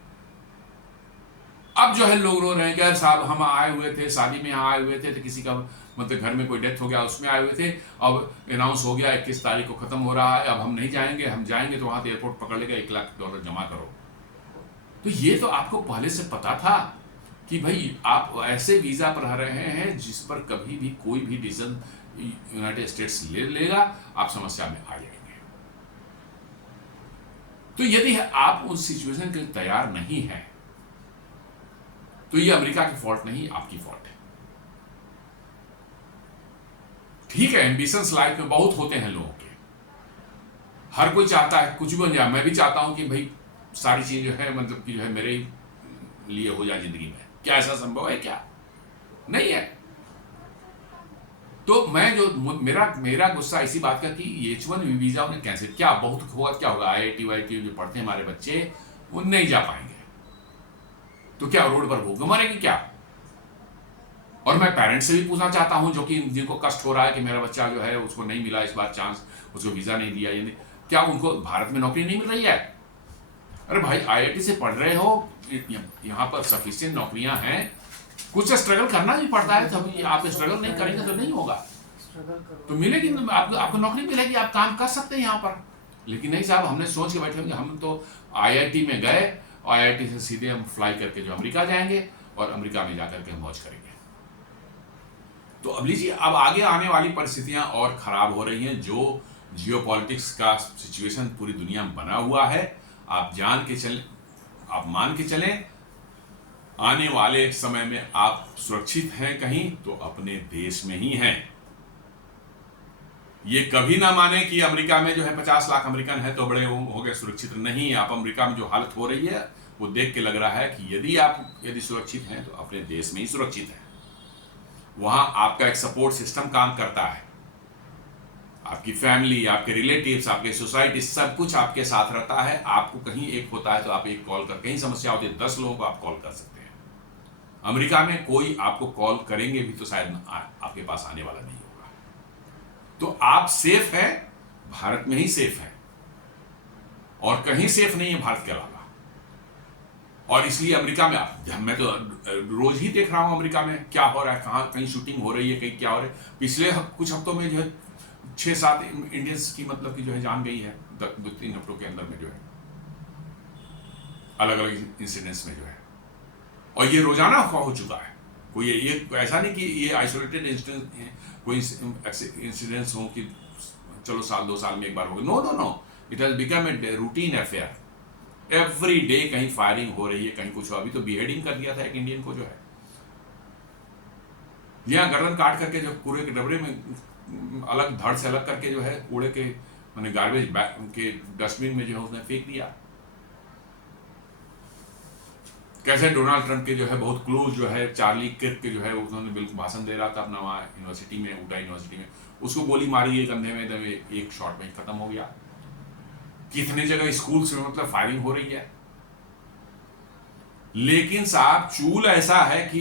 अब जो है लोग रो रहे हैं कि साहब हम आए हुए थे, शादी में यहाँ आए हुए थे, तो किसी का मतलब घर में कोई डेथ हो गया, उसमें आए हुए थे, अब अनाउंस हो गया 21 तारीख को खत्म हो रहा है, अब हम नहीं जाएंगे, हम जाएंगे तो वहां एयरपोर्ट पकड़ लेगा, $1 लाख जमा करो। तो ये तो आपको पहले से पता था कि भाई आप ऐसे वीजा पर रह रहे हैं जिस पर कभी भी कोई भी डिसीजन यूनाइटेड स्टेट्स ले लेगा, आप समस्या में आ जाएंगे। तो यदि आप उस सिचुएशन के लिए तैयार नहीं है तो ये अमेरिका की फॉल्ट नहीं, आपकी फॉल्ट है। ठीक है, एम्बिशंस लाइफ में बहुत होते हैं लोगों के, हर कोई चाहता है कुछ भी बन जाए। मैं भी चाहता हूं कि भाई सारी चीज जो है मतलब कि जो है मेरे लिए हो जाए जिंदगी में। क्या ऐसा संभव है? क्या नहीं है। तो मैं जो मेरा गुस्सा इसी बात का कि H1B वीजा उन्हें कैंसिल, क्या बहुत होगा, क्या होगा, IIT वाईटी जो पढ़ते हैं हमारे बच्चे वो नहीं जा पाएंगे, तो क्या रोड पर भूख मरेंगे क्या? और मैं पेरेंट्स से भी पूछना चाहता हूं जो कि जिनको कष्ट हो रहा है कि मेरा बच्चा जो है उसको नहीं मिला इस बार चांस, उसको वीजा नहीं दिया, ये नहीं, क्या उनको भारत में नौकरी नहीं मिल रही है? अरे भाई IIT से पढ़ रहे हो, यहाँ पर सफिशिएंट नौकरियां हैं, कुछ स्ट्रगल करना भी पड़ता है, तभी आप स्ट्रगल नहीं करेंगे तो नहीं होगा, तो मिलेगी आपको नौकरी मिलेगी, आप काम कर सकते हैं यहाँ पर। लेकिन नहीं साहब, हमने सोच के बैठे होंगे, हम तो IIT में गए IIT से सीधे हम फ्लाई करके जो अमेरिका जाएंगे और अमेरिका में जाकर के हम मौज करेंगे। तो अब लीजिए, अब आगे आने वाली परिस्थितियां और खराब हो रही हैं। जो जियोपॉलिटिक्स का सिचुएशन पूरी दुनिया में बना हुआ है, आप आप मान के चलें, आने वाले समय में आप सुरक्षित हैं कहीं तो अपने देश में ही हैं। ये कभी ना माने कि अमेरिका में जो है 50 लाख अमेरिकन है तो बड़े हो गए सुरक्षित। नहीं, आप अमेरिका में जो हालत हो रही है वो देख के लग रहा है कि यदि सुरक्षित हैं तो अपने देश में ही सुरक्षित हैं। वहां आपका एक सपोर्ट सिस्टम काम करता है, आपकी फैमिली, आपके रिलेटिव्स, आपके सोसाइटी, सब कुछ आपके साथ रहता है। आपको कहीं एक होता है तो आप एक कॉल कर, कहीं समस्या होती है 10 लोगों को आप कॉल कर सकते हैं। अमेरिका में कोई आपको कॉल करेंगे भी तो शायद आपके पास आने वाला नहीं होगा। तो आप सेफ हैं, भारत में ही सेफ हैं और कहीं सेफ नहीं है भारत के अलावा। और इसलिए अमेरिका में मैं तो रोज ही देख रहा हूं अमेरिका में क्या हो रहा है, कहीं शूटिंग हो रही है, कहीं क्या हो रहा है। पिछले कुछ हफ्तों में जो है 6-7 इंडियंस की मतलब की जो है जान गई है, 2-3 हफ्तों के अंदर में जो है अलग अलग इंसिडेंट्स में जो है। और ये रोजाना हो चुका है। कोई ये ऐसा नहीं कि ये आइसोलेटेड इंसिडेंट, कोई इंसिडेंट्स हो कि चलो 1-2 साल में एक बार हो गया। No no no, it has become a routine affair. Every day कहीं फायरिंग हो रही है, कहीं कुछ हो। अभी तो बिहेडिंग कर दिया था एक इंडियन को जो है, यहाँ गर्दन काट करके जो कूड़े के डबरे में अलग धड़ से अलग करके जो है कूड़े के मैंने गार्बेज के डस्टबिन में जो है उसने फेंक दिया। कैसे डोनाल्ड ट्रंप के जो है बहुत क्लोज जो है चार्ली किर्क के जो है उन्होंने बिल्कुल भाषण दे रहा था अपना वहाँ यूनिवर्सिटी में, यूटा यूनिवर्सिटी में, उसको गोली मारी एक कंधे में, तो एक शॉट में खत्म हो गया। कितने जगह स्कूल्स में मतलब फायरिंग हो रही है। लेकिन साहब चूल ऐसा है कि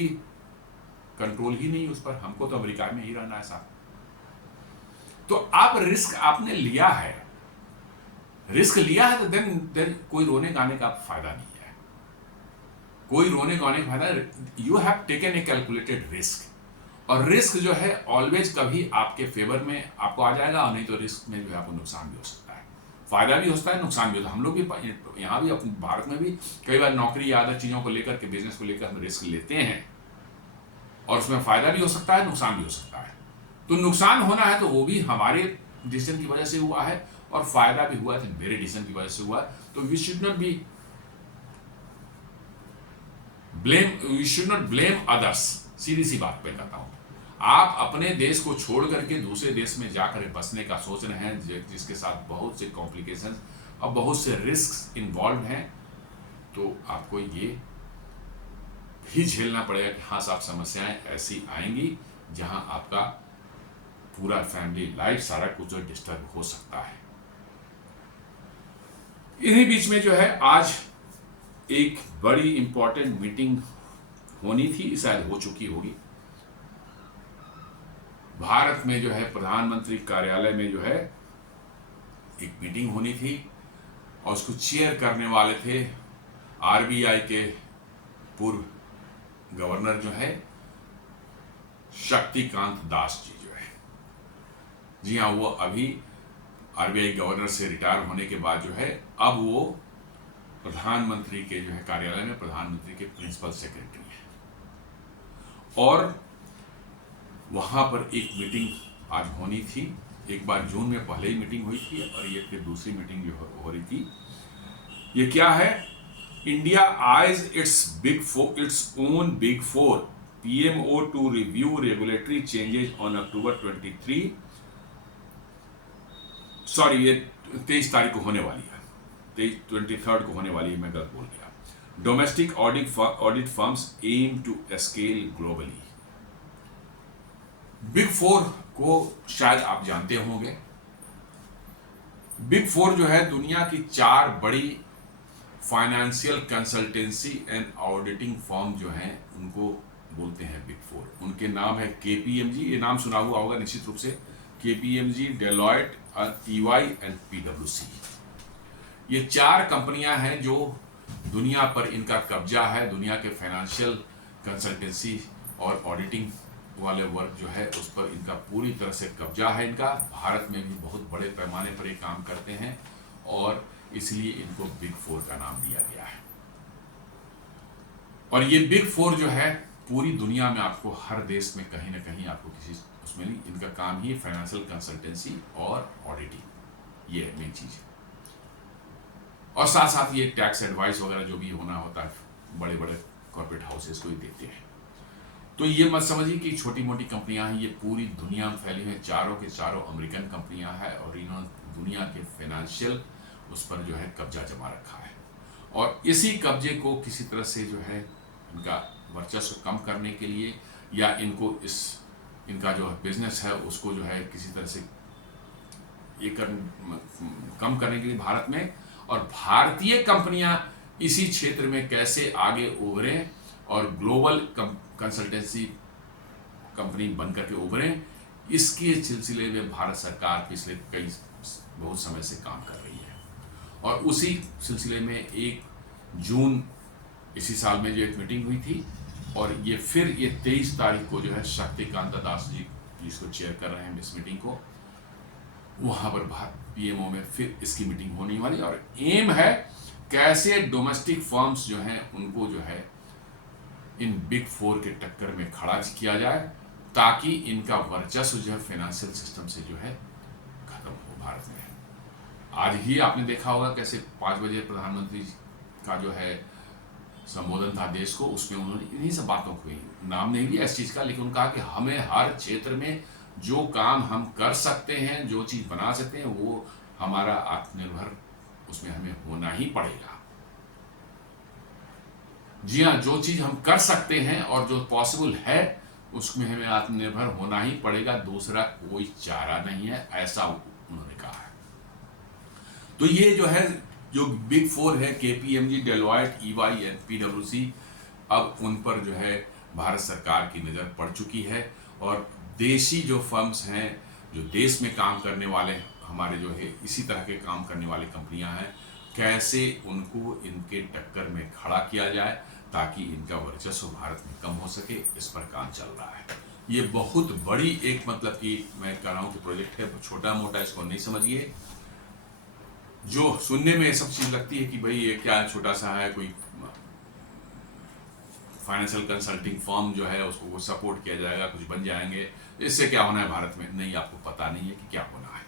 कंट्रोल ही नहीं उस पर। हमको तो अमेरिका में ही रहना है साहब। तो आप रिस्क आपने लिया है, रिस्क लिया है तो देन कोई रोने गाने का फायदा नहीं है। कोई रोने गाने का फायदा, you have taken a calculated risk. और रिस्क जो है ऑलवेज कभी आपके फेवर में आपको आ जाएगा, और नहीं तो रिस्क में जो है आपको नुकसान भी हो सकता है। फायदा भी होता है, नुकसान भी होता है। हम लोग भी यहाँ भी अपने भारत में भी कई बार नौकरी या अदर चीज़ों को लेकर के, बिजनेस को लेकर हम रिस्क लेते हैं और उसमें फायदा भी हो सकता है, नुकसान भी हो सकता है। तो नुकसान होना है तो वो भी हमारे डिसीजन की वजह से हुआ है, और फायदा भी हुआ है तो मेरे डिसीजन की वजह से हुआ है। तो we should not blame others. सीधी सी बात पे कहता हूं, आप अपने देश को छोड़ करके दूसरे देश में जाकर बसने का सोच रहे हैं, जिसके साथ बहुत से कॉम्प्लिकेशन और बहुत से रिस्क इन्वॉल्व हैं, तो आपको ये भी झेलना पड़ेगा कि हाँ साहब, समस्याएं ऐसी आएंगी जहां आपका पूरा फैमिली लाइफ सारा कुछ जो डिस्टर्ब हो सकता है। इन्हीं बीच में जो है आज एक बड़ी इंपॉर्टेंट मीटिंग होनी थी, शायद हो चुकी होगी। भारत में जो है प्रधानमंत्री कार्यालय में जो है एक मीटिंग होनी थी, और उसको चेयर करने वाले थे RBI के पूर्व गवर्नर जो है शक्तिकांत दास जी जो है। जी हाँ, वो अभी RBI गवर्नर से रिटायर होने के बाद जो है अब वो प्रधानमंत्री के जो है कार्यालय में प्रधानमंत्री के प्रिंसिपल सेक्रेटरी हैं। और वहाँ पर एक मीटिंग आज होनी थी। एक बार जून में पहले ही मीटिंग हुई थी, और ये फिर दूसरी मीटिंग जो हो रही थी। ये क्या है? India eyes its own big four PMO to review regulatory changes on October 23। Sorry, ये 23 तारीख को होने वाली है, 23 को होने वाली है, मैं गलत बोल गया। Domestic audit firms aim to scale globally. Big four को शायद आप जानते होंगे। बिग फोर जो है दुनिया की 4 बड़ी financial consultancy and auditing firm जो हैं उनको बोलते हैं बिग फोर। उनके नाम है KPMG, ये नाम सुना हुआ होगा निश्चित रूप से। KPMG, Deloitte, EY and PwC। ये 4 कंपनियां हैं जो दुनिया पर इनका कब्जा है। दुनिया के फाइनेंशियल कंसल्टेंसी और ऑडिटिंग वाले वर्क जो है उस पर इनका पूरी तरह से कब्जा है इनका। भारत में भी बहुत बड़े पैमाने पर ये काम करते हैं, और इसलिए इनको बिग फोर का नाम दिया गया है। और ये बिग फोर जो है पूरी दुनिया में आपको हर देश में कहीं ना कहीं आपको किसी उसमें नहीं, इनका काम ही फाइनेंशियल कंसल्टेंसी और ऑडिटिंग, ये मेन चीज़ है। और साथ साथ ये टैक्स एडवाइस वगैरह जो भी होना होता है बड़े बड़े कॉर्पोरेट हाउसेस को ही देते हैं। तो ये मत समझिए कि छोटी मोटी कंपनियां हैं, ये पूरी दुनिया में फैली हुई चारों के चारों अमेरिकन कंपनियां हैं और इन्होंने दुनिया के फाइनेंशियल उस पर जो है कब्जा जमा रखा है। और इसी कब्जे को किसी तरह से जो है इनका वर्चस्व कम करने के लिए या इनको इनका जो बिजनेस है उसको जो है किसी तरह से कम करने के लिए भारत में और भारतीय कंपनियां इसी क्षेत्र में कैसे आगे उभरें और ग्लोबल कंसल्टेंसी कंपनी बन करके उभरें, इसके सिलसिले में भारत सरकार पिछले बहुत समय से काम कर रही है। और उसी सिलसिले में 1 जून इसी साल में जो एक मीटिंग हुई थी और ये फिर ये 23 तारीख को जो है शक्तिकांत दास जी इसको चेयर कर रहे हैं इस मीटिंग को, वहाँ पर पीएमओ में फिर इसकी मीटिंग होने वाली। और एम है कैसे डोमेस्टिक फर्म्स जो हैं उनको जो है इन बिग फोर के टक्कर में खड़ा किया जाए ताकि इनका वर्चस्व जो है फाइनेंशियल सिस्टम से जो है खत्म हो भारत में। आज ही आपने देखा होगा कैसे 5 बजे प्रधानमंत्री का जो है संबोधन था देश को, उसमें उन्होंने इन्हीं सब बातों को, नाम नहीं लिया इस चीज़ का, लेकिन उन्होंने कहा कि हमें हर क्षेत्र में जो काम हम कर सकते हैं, जो चीज़ बना सकते हैं, वो हमारा आत्मनिर्भर उसमें हमें होना ही पड़ेगा। जी हाँ, जो चीज़ हम कर सकते हैं और जो पॉसिबल है उसमें हमें आत्मनिर्भर होना ही पड़ेगा, दूसरा कोई चारा नहीं है, ऐसा उन्होंने कहा है। तो ये जो है जो बिग फोर है केपीएमजी, डेलॉयट, ईवाई एंड पीडब्ल्यूसी, अब उन पर जो है भारत सरकार की नज़र पड़ चुकी है और देशी जो फर्म्स हैं, जो देश में काम करने वाले हमारे जो है इसी तरह के काम करने वाली कंपनियां हैं, कैसे उनको इनके टक्कर में खड़ा किया जाए ताकि इनका वर्चस्व भारत में कम हो सके, इस पर काम चल रहा है। ये बहुत बड़ी एक मतलब कि मैं कह रहा हूँ कि प्रोजेक्ट है, छोटा मोटा इसको नहीं समझिए। जो सुनने में सब चीज़ लगती है कि भाई ये क्या छोटा सा है, कोई फाइनेंशियल कंसल्टिंग फर्म जो है उसको सपोर्ट किया जाएगा, कुछ बन जाएंगे, इससे क्या होना है भारत में, नहीं, आपको पता नहीं है कि क्या होना है।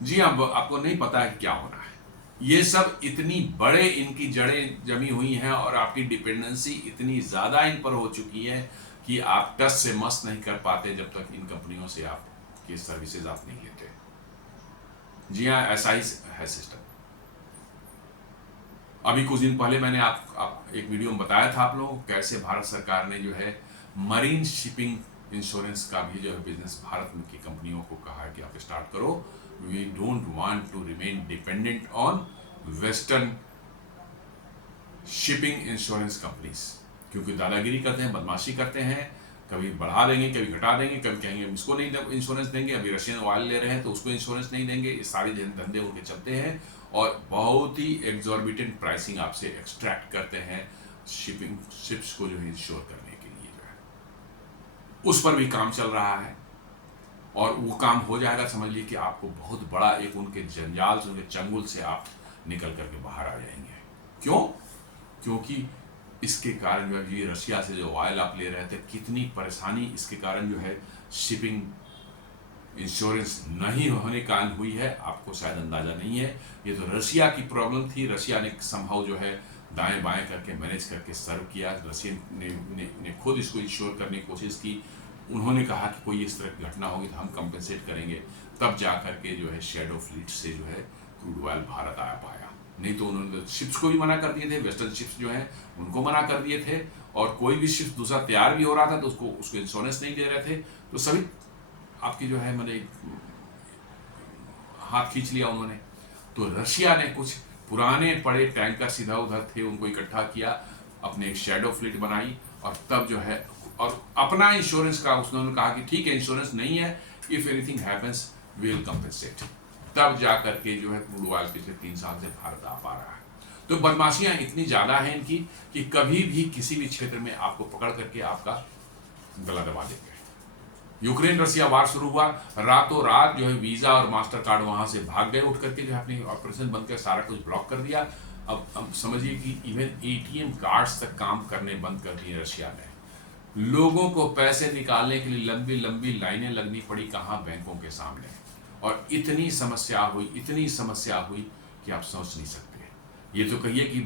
जी हाँ, आपको नहीं पता है कि क्या होना है। ये सब इतनी बड़े इनकी जड़ें जमी हुई हैं और आपकी डिपेंडेंसी इतनी ज़्यादा इन पर हो चुकी है कि आप टस से मस नहीं कर पाते जब तक इन कंपनियों से आप की सर्विसेज आप नहीं लेते। जी हाँ, ऐसा ही है सिस्टम। अभी कुछ दिन पहले मैंने आप एक वीडियो में बताया था आप लोगों को कैसे भारत सरकार ने जो है मरीन शिपिंग इंश्योरेंस का भी जो है बिजनेस भारत में की कंपनियों को कहा है कि आप स्टार्ट करो। We don't want to remain dependent on western shipping insurance companies, क्योंकि दादागिरी करते हैं, बदमाशी करते हैं, कभी बढ़ा देंगे, कभी घटा देंगे, कभी कहेंगे इसको नहीं इंश्योरेंस देंगे, अभी रशियन ऑयल ले रहे हैं तो उसको इंश्योरेंस नहीं देंगे। ये सारे धंधे उनके चलते हैं और बहुत ही एग्जॉर्बिटेंट प्राइसिंग आपसे एक्सट्रैक्ट करते हैं शिप्स को जो है इंश्योर करने के लिए जो है, उस पर भी काम चल रहा है। और वो काम हो जाएगा, समझ लीजिए कि आपको बहुत बड़ा एक उनके जंजाल से, उनके चंगुल से आप निकल करके बाहर आ जाएंगे। क्यों? क्योंकि इसके कारण जो है रशिया से जो ऑयल आप ले रहे थे, कितनी परेशानी इसके कारण जो है शिपिंग इंश्योरेंस नहीं होने के कारण हुई है, आपको शायद अंदाजा नहीं है। ये तो रशिया की प्रॉब्लम थी, रशिया ने संभव जो है दाएं बाएं करके मैनेज करके सर्व किया। रशियन ने खुद इसको इंश्योर करने की कोशिश की, उन्होंने कहा कि कोई इस तरह की घटना होगी तो हम कंपेंसेट करेंगे, तब जा करके जो है शैडो फ्लीट से जो है क्रूड ऑयल भारत आ पाया। नहीं तो उन्होंने शिप्स को भी मना कर दिए थे, वेस्टर्न शिप्स जो हैं उनको मना कर दिए थे, और कोई भी शिप्स दूसरा तैयार भी हो रहा था तो उसको इंश्योरेंस नहीं दे रहे थे, तो सभी आपकी जो है मैंने हाथ खींच लिया उन्होंने। तो रशिया ने कुछ पुराने पड़े टैंकर सीधा उधर थे उनको इकट्ठा किया, अपने एक शैडो फ्लीट बनाई, और तब जो है और अपना इंश्योरेंस का उन्होंने कहा कि ठीक है इंश्योरेंस नहीं है, if anything happens we will compensate. तब जा करके जो है क्रूड ऑयल पिछले 3 साल से भारत आ पा रहा है। तो बदमाशियां इतनी ज़्यादा हैं इनकी कि कभी भी किसी भी क्षेत्र में आपको पकड़ करके आपका गला दबा देंगे। यूक्रेन रसिया वार शुरू हुआ, रातों रात जो है वीज़ा और मास्टर कार्ड वहाँ से भाग गए उठ करके, जो है अपनी ऑपरेशन बंद कर सारा कुछ ब्लॉक कर दिया। अब समझिए कि इवन एटीएम कार्ड्स तक काम करने बंद कर दिए रशिया में। लोगों को पैसे निकालने के लिए लंबी लंबी लाइनें लगनी पड़ी, कहाँ, बैंकों के सामने। और इतनी समस्या हुई कि आप सोच नहीं सकते। ये तो कहिए कि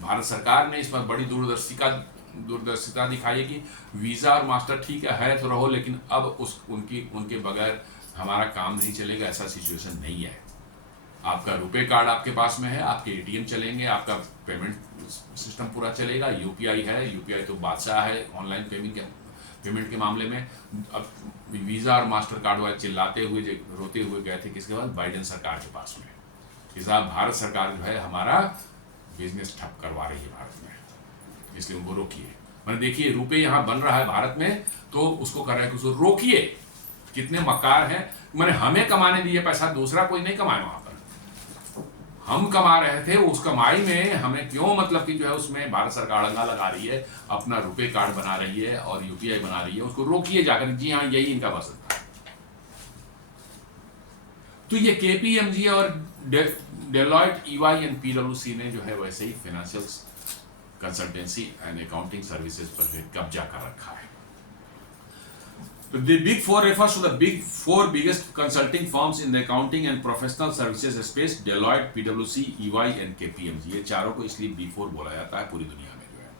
भारत सरकार ने इस पर बड़ी दूरदर्शिता दिखाई है कि वीज़ा और मास्टर ठीक है तो रहो, लेकिन अब उनके बगैर हमारा काम नहीं चलेगा, ऐसा सिचुएशन नहीं है। आपका रुपए कार्ड आपके पास में है, आपके एटीएम चलेंगे, आपका पेमेंट सिस्टम पूरा चलेगा, यूपीआई है, यूपीआई तो बादशाह है ऑनलाइन पेमेंट के मामले में। अब वीज़ा और मास्टर कार्ड वाले चिल्लाते हुए रोते हुए गए थे किसके पास, बाइडेन सरकार के पास में, कि साहब भारत सरकार जो है हमारा बिजनेस ठप करवा रही है भारत में, इसलिए उनको रोकिए। मैंने देखिए रुपए यहाँ बन रहा है भारत में, तो उसको कर रहा है कि उसको रोकिए। कितने मक्कार हैं, मैंने हमें कमाने दिए पैसा, दूसरा कोई नहीं कमाए वहां पर, हम कमा रहे थे, उस कमाई में हमें क्यों मतलब कि जो है उसमें भारत सरकार अड़ंगा लगा रही है, अपना रुपए कार्ड बना रही है और यूपीआई बना रही है, उसको रोकिए जाकर। जी हाँ, यही इनका मकसद था। तो ये केपीएमजी और डेलॉयट, ईवाई एंड पीडब्ल्यूसी ने जो है वैसे ही financial consultancy and accounting services पर जो कब्जा कर रखा है। The Big Four refers to the big four biggest consulting firms in the accounting and professional services space: Deloitte, PwC, EY and KPMG। ये चारों को इसलिए Big Four बोला जाता है पूरी दुनिया में जो है।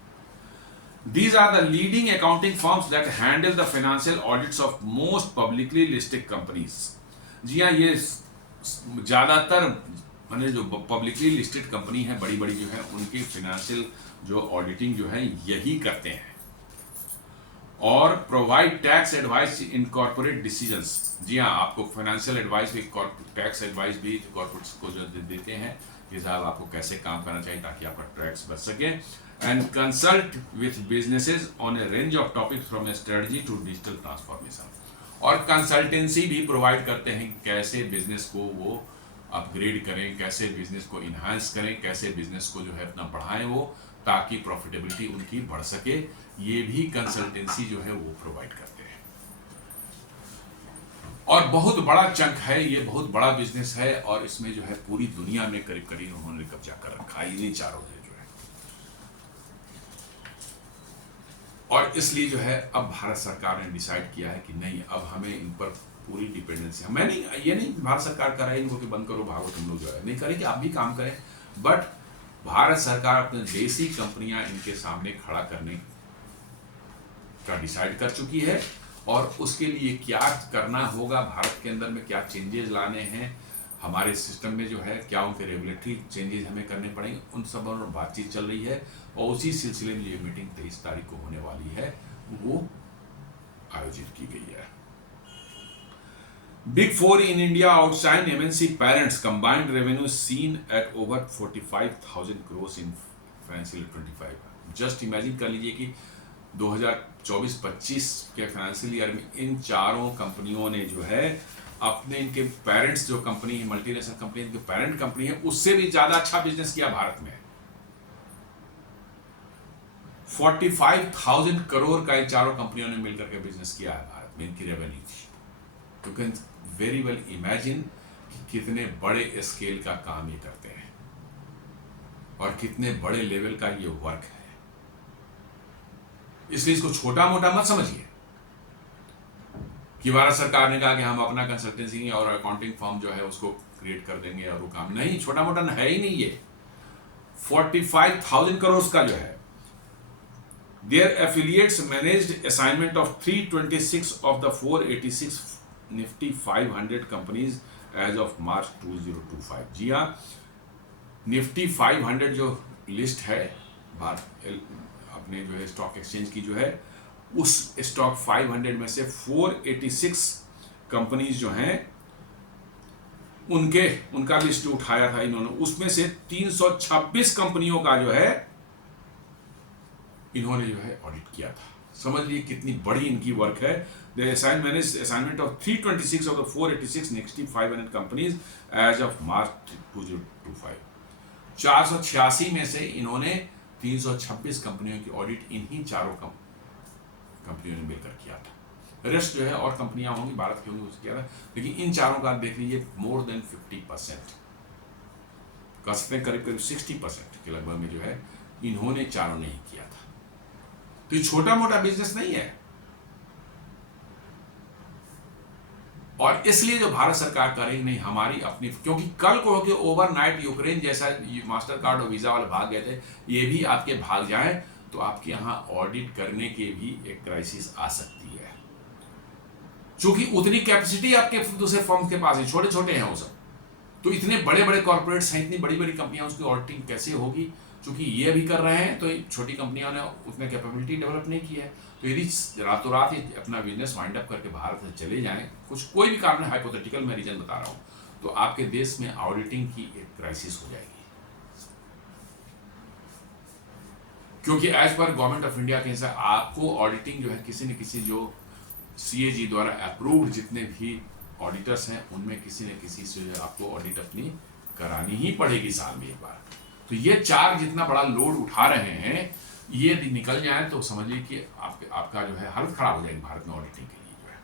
These are the leading accounting firms that handle the financial audits of most publicly listed companies। जी हाँ, ये ज़्यादातर माने जो पब्लिकली लिस्टेड कंपनी है बड़ी बड़ी जो है, उनकी फाइनेंशियल जो ऑडिटिंग जो है यही करते हैं। और provide tax advice in corporate decisions. जी हाँ, आपको फाइनेंशियल एडवाइस भी, टैक्स एडवाइस भी कॉर्पोरेट्स को जो देते हैं कि साहब आपको कैसे काम करना चाहिए ताकि आपका टैक्स बच सके। And consult with businesses on a range of topics from a strategy to digital transformation. और कंसल्टेंसी भी प्रोवाइड करते हैं कैसे बिजनेस को वो अपग्रेड करें, कैसे बिजनेस को इन्हांस करें, कैसे बिजनेस को जो है अपना बढ़ाएं वो, ताकि प्रॉफिटेबिलिटी उनकी बढ़ सके। ये भी कंसल्टेंसी जो है वो प्रोवाइड करते हैं। और बहुत बड़ा चंक है, ये बहुत बड़ा बिजनेस है, और इसमें जो है पूरी दुनिया में करीब करीब उन्होंने कब्जा कर रखा है, इन्हीं चारों ने जो है। और इसलिए जो है अब भारत सरकार ने डिसाइड किया है कि नहीं, अब हमें इन पर पूरी डिपेंडेंसी, मैं नहीं, ये नहीं भारत सरकार कर रही है इनको कि बंद करो भागो तुम लोग, जो है नहीं करें कि आप भी काम करें, बट भारत सरकार अपने देसी कंपनियां इनके सामने खड़ा करने का डिसाइड कर चुकी है। और उसके लिए क्या करना होगा, भारत के अंदर में क्या चेंजेस लाने हैं हमारे सिस्टम में जो है, क्या उनके रेगुलेटरी चेंजेस हमें करने पड़ेंगे, उन सब पर बातचीत चल रही है। और उसी सिलसिले में ये मीटिंग 23 तारीख को होने वाली है, वो आयोजित की गई है। Big Four in India outshine MNC parents. Combined revenue seen at over 45,000 crores in financial year 25। Just imagine कर लीजिए कि 2024-25 के फाइनेंशियल ईयर में इन चारों कंपनियों ने जो है अपने, इनके पेरेंट्स जो कंपनी है, मल्टीनेशनल कंपनी, इनके पेरेंट कंपनी है, उससे भी ज्यादा अच्छा बिजनेस किया भारत में। 45,000 करोड़ का इन चारों कंपनियों ने मिलकर के बिजनेस किया है भारत में, इनकी रेवेन्यू थी। You can very well imagine कि कितने बड़े स्केल का काम ये करते हैं और कितने बड़े लेवल का ये वर्क है। इसलिए इसको छोटा मोटा मत समझिए कि भारत सरकार ने कहा कि हम अपना कंसल्टेंसी और अकाउंटिंग फर्म जो है उसको क्रिएट कर देंगे और वो काम नहीं, छोटा मोटा है ही नहीं ये। 45,000 करोड़ का जो है। Their affiliates managed assignment of 326 of the 486 Nifty 500 companies as of March 2025। जी हाँ, निफ्टी 500 जो लिस्ट है अपने जो है स्टॉक एक्सचेंज की जो है, उस स्टॉक 500 में से 486 कंपनीज जो हैं उनका लिस्ट उठाया था इन्होंने। उसमें से 326 कंपनियों का जो है इन्होंने जो है ऑडिट किया था। समझ लीजिए कितनी बड़ी इनकी वर्क है। The assignment of 326 of the 486 Nifty 500 companies as of March 2025। 486 में से इन्होंने 326 कंपनियों की ऑडिट इन्हीं चारों कंपनियों ने मिलकर किया था। रेस्ट जो है और कंपनियां होंगी, भारत की होंगी, उससे किया था, लेकिन इन चारों का देख लीजिए मोर देन 50% कह सकते हैं करीब करीब 60% के लगभग में जो है इन्होंने चारों ने ही किया था। तो ये छोटा मोटा बिजनेस नहीं है। और इसलिए जो भारत सरकार करेगी नहीं हमारी अपनी, क्योंकि कल को होके ओवरनाइट यूक्रेन जैसा मास्टर कार्ड और वीजा वाले भाग गए थे, ये भी आपके भाग जाए तो आपके यहाँ ऑडिट करने के भी एक क्राइसिस आ सकती है। क्योंकि उतनी कैपेसिटी आपके दूसरे फर्म के पास है, छोटे छोटे हैं वो सब, तो इतने बड़े बड़े कॉर्पोरेट्स हैं, इतनी बड़ी बड़ी कंपनियां, उसकी ऑडिटिंग कैसे होगी? क्योंकि ये भी कर रहे हैं तो छोटी कंपनियों ने उतने कैपेबिलिटी डेवलप नहीं की है। तो यदि रातों रात ही अपना बिजनेस वाइंड अप करके भारत से चले जाएं, कुछ कोई भी कारण है, हाइपोथेटिकल मैं रीजन बता रहा हूं, तो आपके देश में ऑडिटिंग की एक क्राइसिस हो जाएगी। क्योंकि as per government of India के हिसाब आपको ऑडिटिंग जो है किसी न किसी जो CAG द्वारा अप्रूव्ड जितने भी ऑडिटर्स हैं उनमें किसी न किसी से आपको ऑडिट अपनी करानी ही पड़ेगी साल में एक बार। तो ये चार जितना बड़ा लोड उठा रहे हैं, ये यदि निकल जाए तो समझिए कि आपका जो है हालत खराब हो जाएगी भारत में ऑडिटिंग के लिए जो है।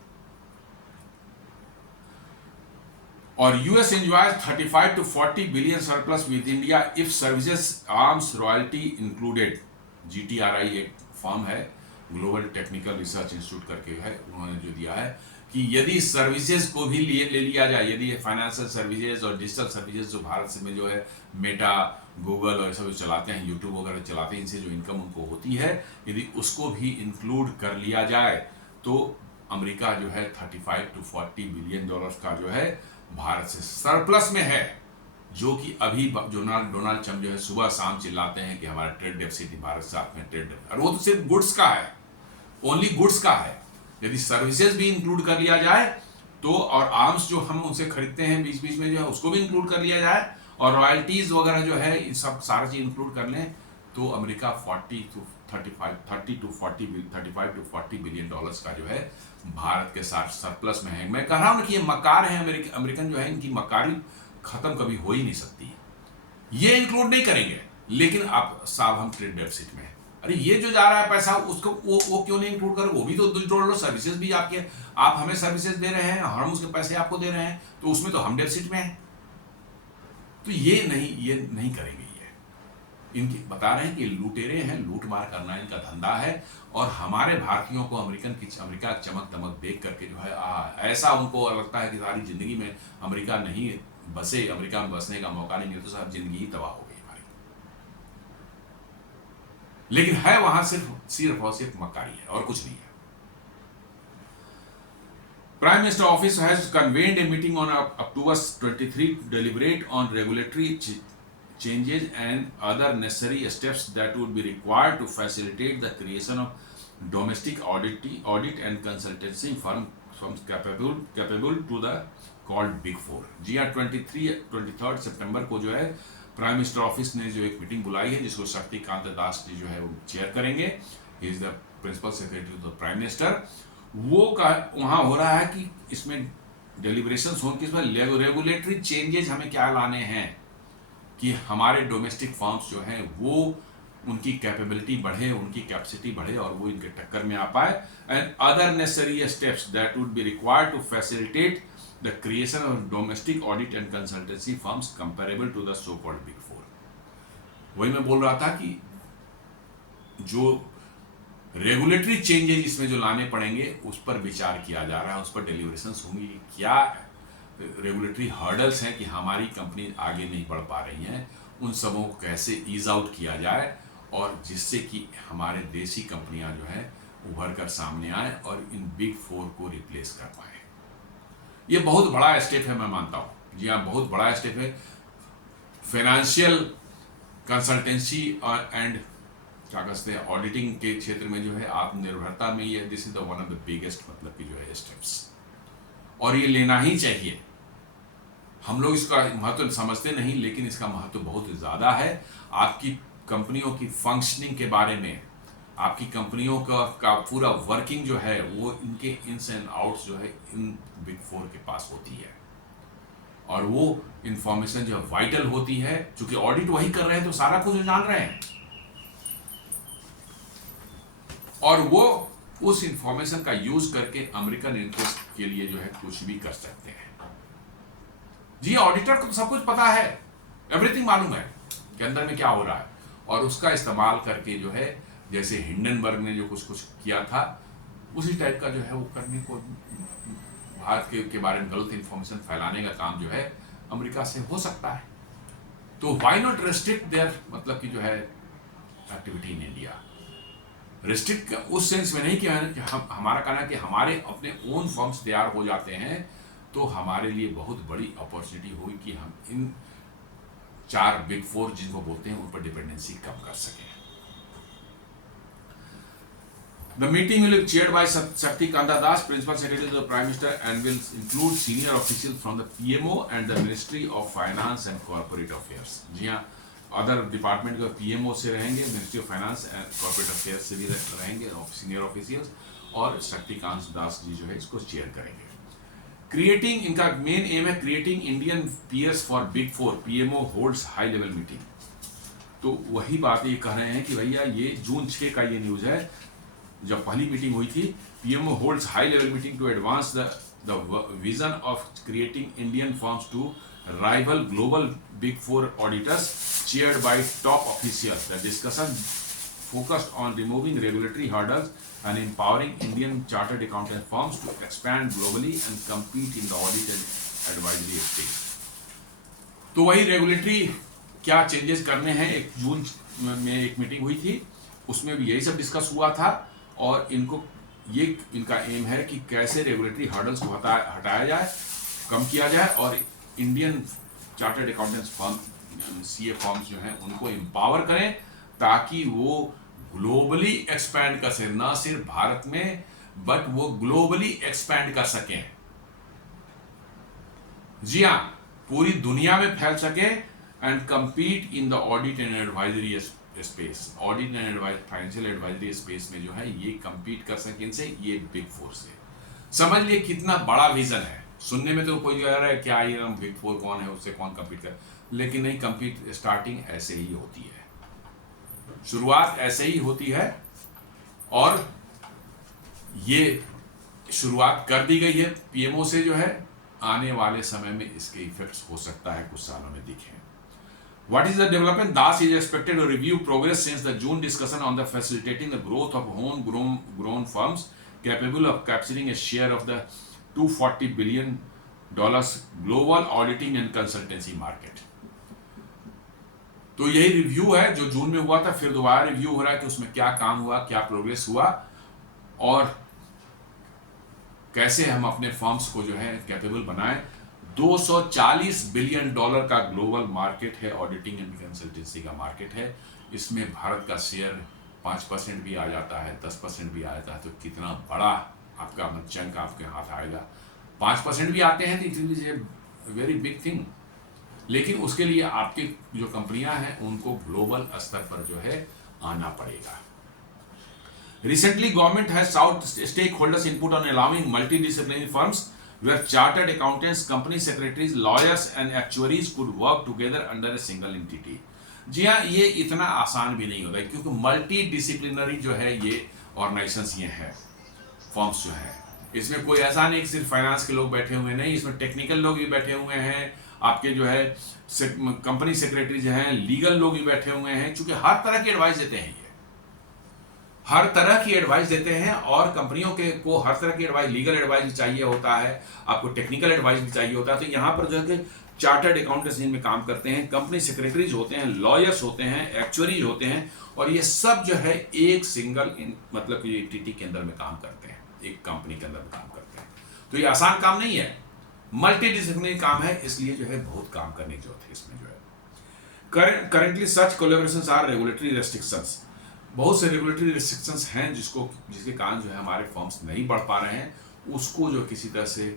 और US enjoys 35 to 40 billion surplus with India if services arms royalty included। GTRI एक फर्म है, ग्लोबल टेक्निकल रिसर्च इंस्टीट्यूट करके है, उन्होंने जो दिया है कि यदि सर्विसेज को भी ले लिया जाए, यदि फाइनेंशियल सर्विसेज और डिजिटल सर्विसेज जो भारत में जो है मेटा, गूगल और सब चलाते हैं, यूट्यूब वगैरह चलाते हैं, इनसे जो इनकम उनको होती है, यदि उसको भी इंक्लूड कर लिया जाए तो अमेरिका जो है 35 to 40 बिलियन डॉलर्स का जो है भारत से सरप्लस में है। जो कि अभी डोनाल्ड ट्रम्प जो है सुबह शाम चिल्लाते हैं कि हमारा ट्रेड डेफिसिट भारत से साथ में ट्रेड डेफिसिट, और वो तो सिर्फ गुड्स का है, ओनली गुड्स का है। यदि सर्विसेज भी इंक्लूड कर लिया जाए तो, और आर्म्स जो हम उनसे खरीदते हैं बीच बीच में जो है उसको भी इंक्लूड कर लिया जाए, और रॉयल्टीज वगैरह जो है इन सब सारा चीज इंक्लूड कर लें, तो अमेरिका 35 to 40 बिलियन डॉलर्स का जो है भारत के साथ सरप्लस में है। मैं कह रहा हूं कि ये मकार है अमेरिकन जो है, इनकी मकारी खत्म कभी हो ही नहीं सकती। ये इंक्लूड नहीं करेंगे, लेकिन आप साहब हम ट्रेड डेफिसिट में, अरे ये जो जा रहा है पैसा उसको वो क्यों नहीं इंक्लूड करो? वो भी तो जोड़ लो, सर्विसेज भी आपके, आप हमें सर्विसेज दे रहे हैं, हम उसके पैसे आपको दे रहे हैं, तो उसमें तो हम डेफिसिट में हैं। तो ये नहीं करेंगे। ये इनकी बता रहे हैं कि लुटेरे हैं, लूट मार करना इनका धंधा है, और हमारे भारतीयों को अमेरिका की चमक दमक देख करके जो है ऐसा उनको लगता है कि सारी जिंदगी में अमेरिका नहीं बसे, अमेरिका में बसने का मौका नहीं मिला तो साहब जिंदगी ही तबाह हो गई हमारी। लेकिन है वहां सिर्फ और सिर्फ मक्कारी है और कुछ नहीं है। Prime Minister Office has convened a meeting on October 23 to deliberate on regulatory changes and other necessary steps that would be required to facilitate the creation of domestic audit and consultancy firms capable to the called Big Four। जी हाँ, 23rd सितंबर को जो है prime minister office ने जो एक meeting बुलाई है, जिसको शक्तिकांत दास जी जो है वो चेयर करेंगे, he is the principal secretary of the prime minister. वो का वहाँ हो रहा है कि इसमें डेलिब्रेशंस हों कि इसमें रेगुलेटरी चेंजेस हमें क्या लाने हैं कि हमारे डोमेस्टिक फर्म्स जो हैं वो उनकी कैपेबिलिटी बढ़े, उनकी कैपेसिटी बढ़े और वो इनके टक्कर में आ पाए, and other necessary steps that would be required to facilitate the creation of domestic audit and consultancy firms comparable to the so called big four. वही मैं बोल रहा था कि जो रेगुलेटरी चेंजेस इसमें जो लाने पड़ेंगे उस पर विचार किया जा रहा है, उस पर डेलिब्रेशंस होंगी। क्या रेगुलेटरी हर्डल्स हैं कि हमारी कंपनी आगे नहीं बढ़ पा रही हैं, उन सबों को कैसे ईज आउट किया जाए और जिससे कि हमारे देसी कंपनियां जो हैं उभर कर सामने आए और इन बिग फोर को रिप्लेस कर पाए। ये बहुत बड़ा स्टेप है, मैं मानता हूँ। जी हाँ, बहुत बड़ा स्टेप है। फाइनेंशियल कंसल्टेंसी और एंड क्या कहते हैं ऑडिटिंग के क्षेत्र में जो है आत्मनिर्भरता में ये this is the one of the biggest मतलब कि जो है स्टेप्स, और ये लेना ही चाहिए। हम लोग इसका महत्व समझते नहीं, लेकिन इसका महत्व बहुत ज़्यादा है। आपकी कंपनियों की फंक्शनिंग के बारे में, आपकी कंपनियों का पूरा वर्किंग जो है वो इनके इन्स एंड आउट्स जो है इन बिग फोर के पास होती है, और वो इंफॉर्मेशन जो वाइटल होती है, चूंकि ऑडिट वही कर रहे हैं तो सारा कुछ जान रहे हैं, और वो उस इंफॉर्मेशन का यूज करके अमेरिकन इंटरेस्ट के लिए जो है कुछ भी कर सकते हैं। जी, ऑडिटर को तो सब कुछ पता है, एवरीथिंग मालूम है कि अंदर में क्या हो रहा है, और उसका इस्तेमाल करके जो है, जैसे हिंडनबर्ग ने जो कुछ कुछ किया था, उसी टाइप का जो है वो करने को, भारत के बारे में गलत इंफॉर्मेशन फैलाने का काम जो है अमेरिका से हो सकता है। तो व्हाई नॉट रेस्ट्रिक्ट देयर, मतलब कि जो है एक्टिविटी इन इंडिया। रिस्ट्रिक्ट उस सेंस में नहीं किया है कि हमारा कहना है कि हमारे अपने ओन फर्म्स तैयार हो जाते हैं तो हमारे लिए बहुत बड़ी अपॉर्चुनिटी होगी कि हम इन 4 बिग 4 जिनको बोलते हैं उन पर डिपेंडेंसी कम कर सकें। The meeting will be chaired by Shakti Kanta Das, Principal Secretary to the Prime Minister, and will include senior officials from the PMO and the Ministry of Finance and Corporate Affairs. जी हाँ, other department का PMO से रहेंगे, ministry of finance and corporate affairs से भी रहेंगे senior officials, और शक्तिकांत दास जी जो है इसको चेयर करेंगे। क्रिएटिंग, इनका मेन एम है creating Indian peers for big 4, PMO holds high level meeting. तो वही बात ये कह रहे हैं कि भैया ये जून 6 का ये न्यूज़ है, जब पहली मीटिंग हुई थी, PMO holds high level meeting to advance the vision of creating Indian firms to rival global big 4 auditors chaired by top officials. The discussion focused on removing regulatory hurdles and empowering Indian chartered accountant firms to expand globally and compete in the audit and advisory space. तो वही regulatory क्या changes करने हैं, 1 जून में एक meeting हुई थी, उसमें भी यही सब डिस्कस हुआ था, और इनको ये इनका एम है कि कैसे रेगुलेटरी हर्डल्स को हटाया जाए, कम किया जाए, और Indian chartered accountants firm CA forms जो हैं उनको एम्पावर करें ताकि वो ग्लोबली एक्सपैंड कर सकें, ना सिर्फ भारत में बट वो ग्लोबली एक्सपैंड कर सकें। जी हाँ, पूरी दुनिया में फैल सके and compete in the audit and advisory space. Audit and financial advisory space में जो है ये कंपीट कर सके इनसे, ये बिग 4 से। समझ लिए कितना बड़ा विजन है। सुनने में तो कोई कह रहा है क्या ये बिग 4 कौन है, उससे कौन कंपीट कर, लेकिन नहीं, कंपीट स्टार्टिंग ऐसे ही होती है, शुरुआत ऐसे ही होती है, और ये शुरुआत कर दी गई है PMO से जो है, आने वाले समय में इसके इफेक्ट्स हो सकता है कुछ सालों में दिखें। What is the development? Das is expected to review progress since the June discussion on the facilitating the growth of homegrown firms capable of capturing a share of the $240 billion global auditing and consultancy market. तो यही review है जो जून में हुआ था, फिर दोबारा review हो रहा है कि उसमें क्या काम हुआ, क्या प्रोग्रेस हुआ, और कैसे हम अपने फर्म्स को जो है कैपेबल बनाएं। $240 बिलियन का ग्लोबल मार्केट है, ऑडिटिंग एंड कंसल्टेंसी का मार्केट है। इसमें भारत का शेयर 5% भी आ जाता है, 10% भी आ जाता है, तो कितना बड़ा आपका चंक आपके हाथ आएगा। 5% भी आते हैं तो it is a very big thing, लेकिन उसके लिए आपकी जो कंपनियां हैं उनको ग्लोबल स्तर पर जो है आना पड़ेगा। Recently, government has sought stakeholders' input on allowing multidisciplinary firms where chartered accountants, company secretaries, lawyers and actuaries could work together under a single entity. जी हाँ, ये इतना आसान भी नहीं होता है, क्योंकि मल्टी डिसिप्लिनरी जो है ये ऑर्गेनाइजेशंस ये हैं, फर्म्स जो है, इसमें कोई ऐसा नहीं कि सिर्फ फाइनेंस के लोग बैठे हुए नहीं, इसमें टेक्निकल लोग भी बैठे हुए हैं, आपके जो है कंपनी सेक्रेटरी जो हैं, लीगल लोग भी बैठे हुए हैं, क्योंकि हर तरह की एडवाइस देते हैं, हर तरह की एडवाइस देते हैं, और कंपनियों के को हर तरह की एडवाइस, लीगल एडवाइस भी चाहिए होता है, आपको टेक्निकल एडवाइस भी चाहिए होता है। तो यहाँ पर जो है कि चार्टर्ड अकाउंटेंट्स जिनमें काम करते हैं, कंपनी सेक्रेटरीज होते हैं, लॉयर्स होते हैं, एक्चुअरीज होते हैं, और ये सब जो है एक सिंगल मतलब कि एंटिटी के अंदर में काम करते हैं, एक कंपनी के अंदर में काम करते हैं। तो ये आसान काम नहीं है, मल्टी डिसिप्लिनरी काम है, इसलिए जो है बहुत काम करने की जरूरत है इसमें जो है। Currently such collaborations are regulatory restrictions, बहुत से रेगुलेटरी रिस्ट्रिक्शंस हैं जिसके कारण जो है हमारे फर्म्स नहीं बढ़ पा रहे हैं, उसको जो किसी तरह से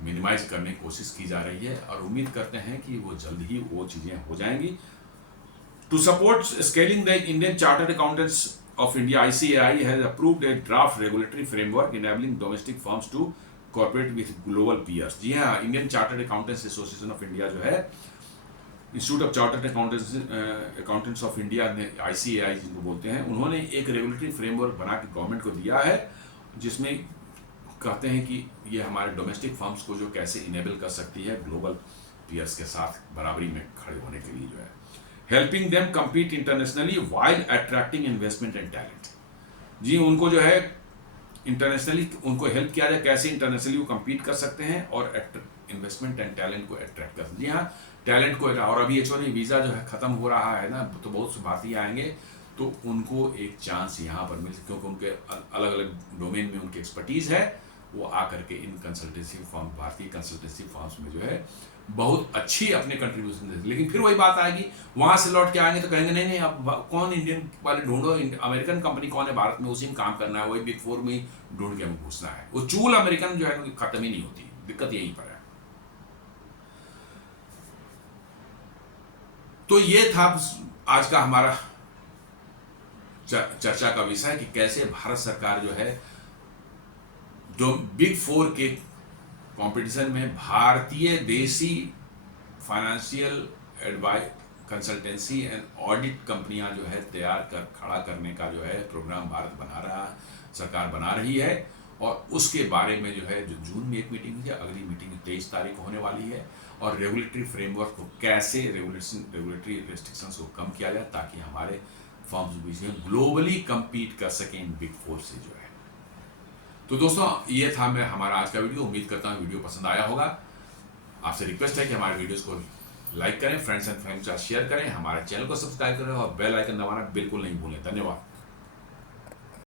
मिनिमाइज करने की कोशिश की जा रही है, और उम्मीद करते हैं कि वो जल्द ही वो चीज़ें हो जाएंगी। To support scaling the Indian chartered accountants of India, ICAI has approved a draft regulatory framework enabling domestic firms to corporate with global peers. जी हाँ, Indian chartered accountants association of India जो है, institute of chartered accountants of India ने, ICAI जिनको बोलते हैं, उन्होंने एक रेगुलेटरी फ्रेमवर्क बना के गवर्नमेंट को दिया है, जिसमें कहते हैं कि ये हमारे डोमेस्टिक फर्म्स को जो कैसे इनेबल कर सकती है ग्लोबल पीयर्स के साथ बराबरी में खड़े होने के लिए जो है, helping them compete internationally while attracting investment and talent. जी उनको जो है इंटरनेशनली उनको हेल्प किया जाए, कैसे इंटरनेशनली वो कम्पीट कर सकते हैं और इन्वेस्टमेंट एंड टैलेंट को अट्रैक्ट कर सकते हैं। जी हाँ, टैलेंट को, और अभी H1B वीज़ा जो है ख़त्म हो रहा है ना, तो बहुत से भारतीय आएंगे तो उनको एक चांस यहाँ पर मिल, क्योंकि उनके अलग अलग डोमेन में उनकी एक्सपर्टीज़ है, वो आकर के इन कंसल्टेंसी फर्म, भारतीय कंसल्टेंसी फर्म्स में जो है बहुत अच्छी अपने कंट्रीब्यूशन देते। लेकिन फिर वही बात आएगी, वहाँ से लौट के आएंगे तो कहेंगे नहीं नहीं, अब कौन इंडियन वाले ढूंढो, अमेरिकन कंपनी कौन है भारत में, उसी में काम करना है, वही बिग फोर में ढूंढ के हमें घुसना है। वो चूल अमेरिकन जो है खत्म ही नहीं होती, दिक्कत यहीं पर है। तो ये था आज का हमारा चर्चा का विषय कि कैसे भारत सरकार जो है जो बिग फोर के कंपटीशन में भारतीय देसी financial advice consultancy and audit कंपनियां जो है तैयार कर खड़ा करने का जो है प्रोग्राम भारत सरकार बना रही है। और उसके बारे में जो है जो जून में एक मीटिंग है, अगली मीटिंग 23 तारीख को होने वाली है, और रेगुलेटरी फ्रेमवर्क को कैसे रेगुलेटरी रेस्ट्रिक्शंस को कम किया जाए ताकि हमारे फर्म्स बीच में ग्लोबली कम्पीट कर सकें बिग फोर से जो है। तो दोस्तों ये था हमारा आज का वीडियो। उम्मीद करता हूँ वीडियो पसंद आया होगा। आपसे रिक्वेस्ट है कि हमारे वीडियोस को लाइक करें, फ्रेंड्स एंड फैमिली के साथ शेयर करें, हमारे चैनल को सब्सक्राइब करें और बेल आइकन दबाना बिल्कुल नहीं भूलें। धन्यवाद।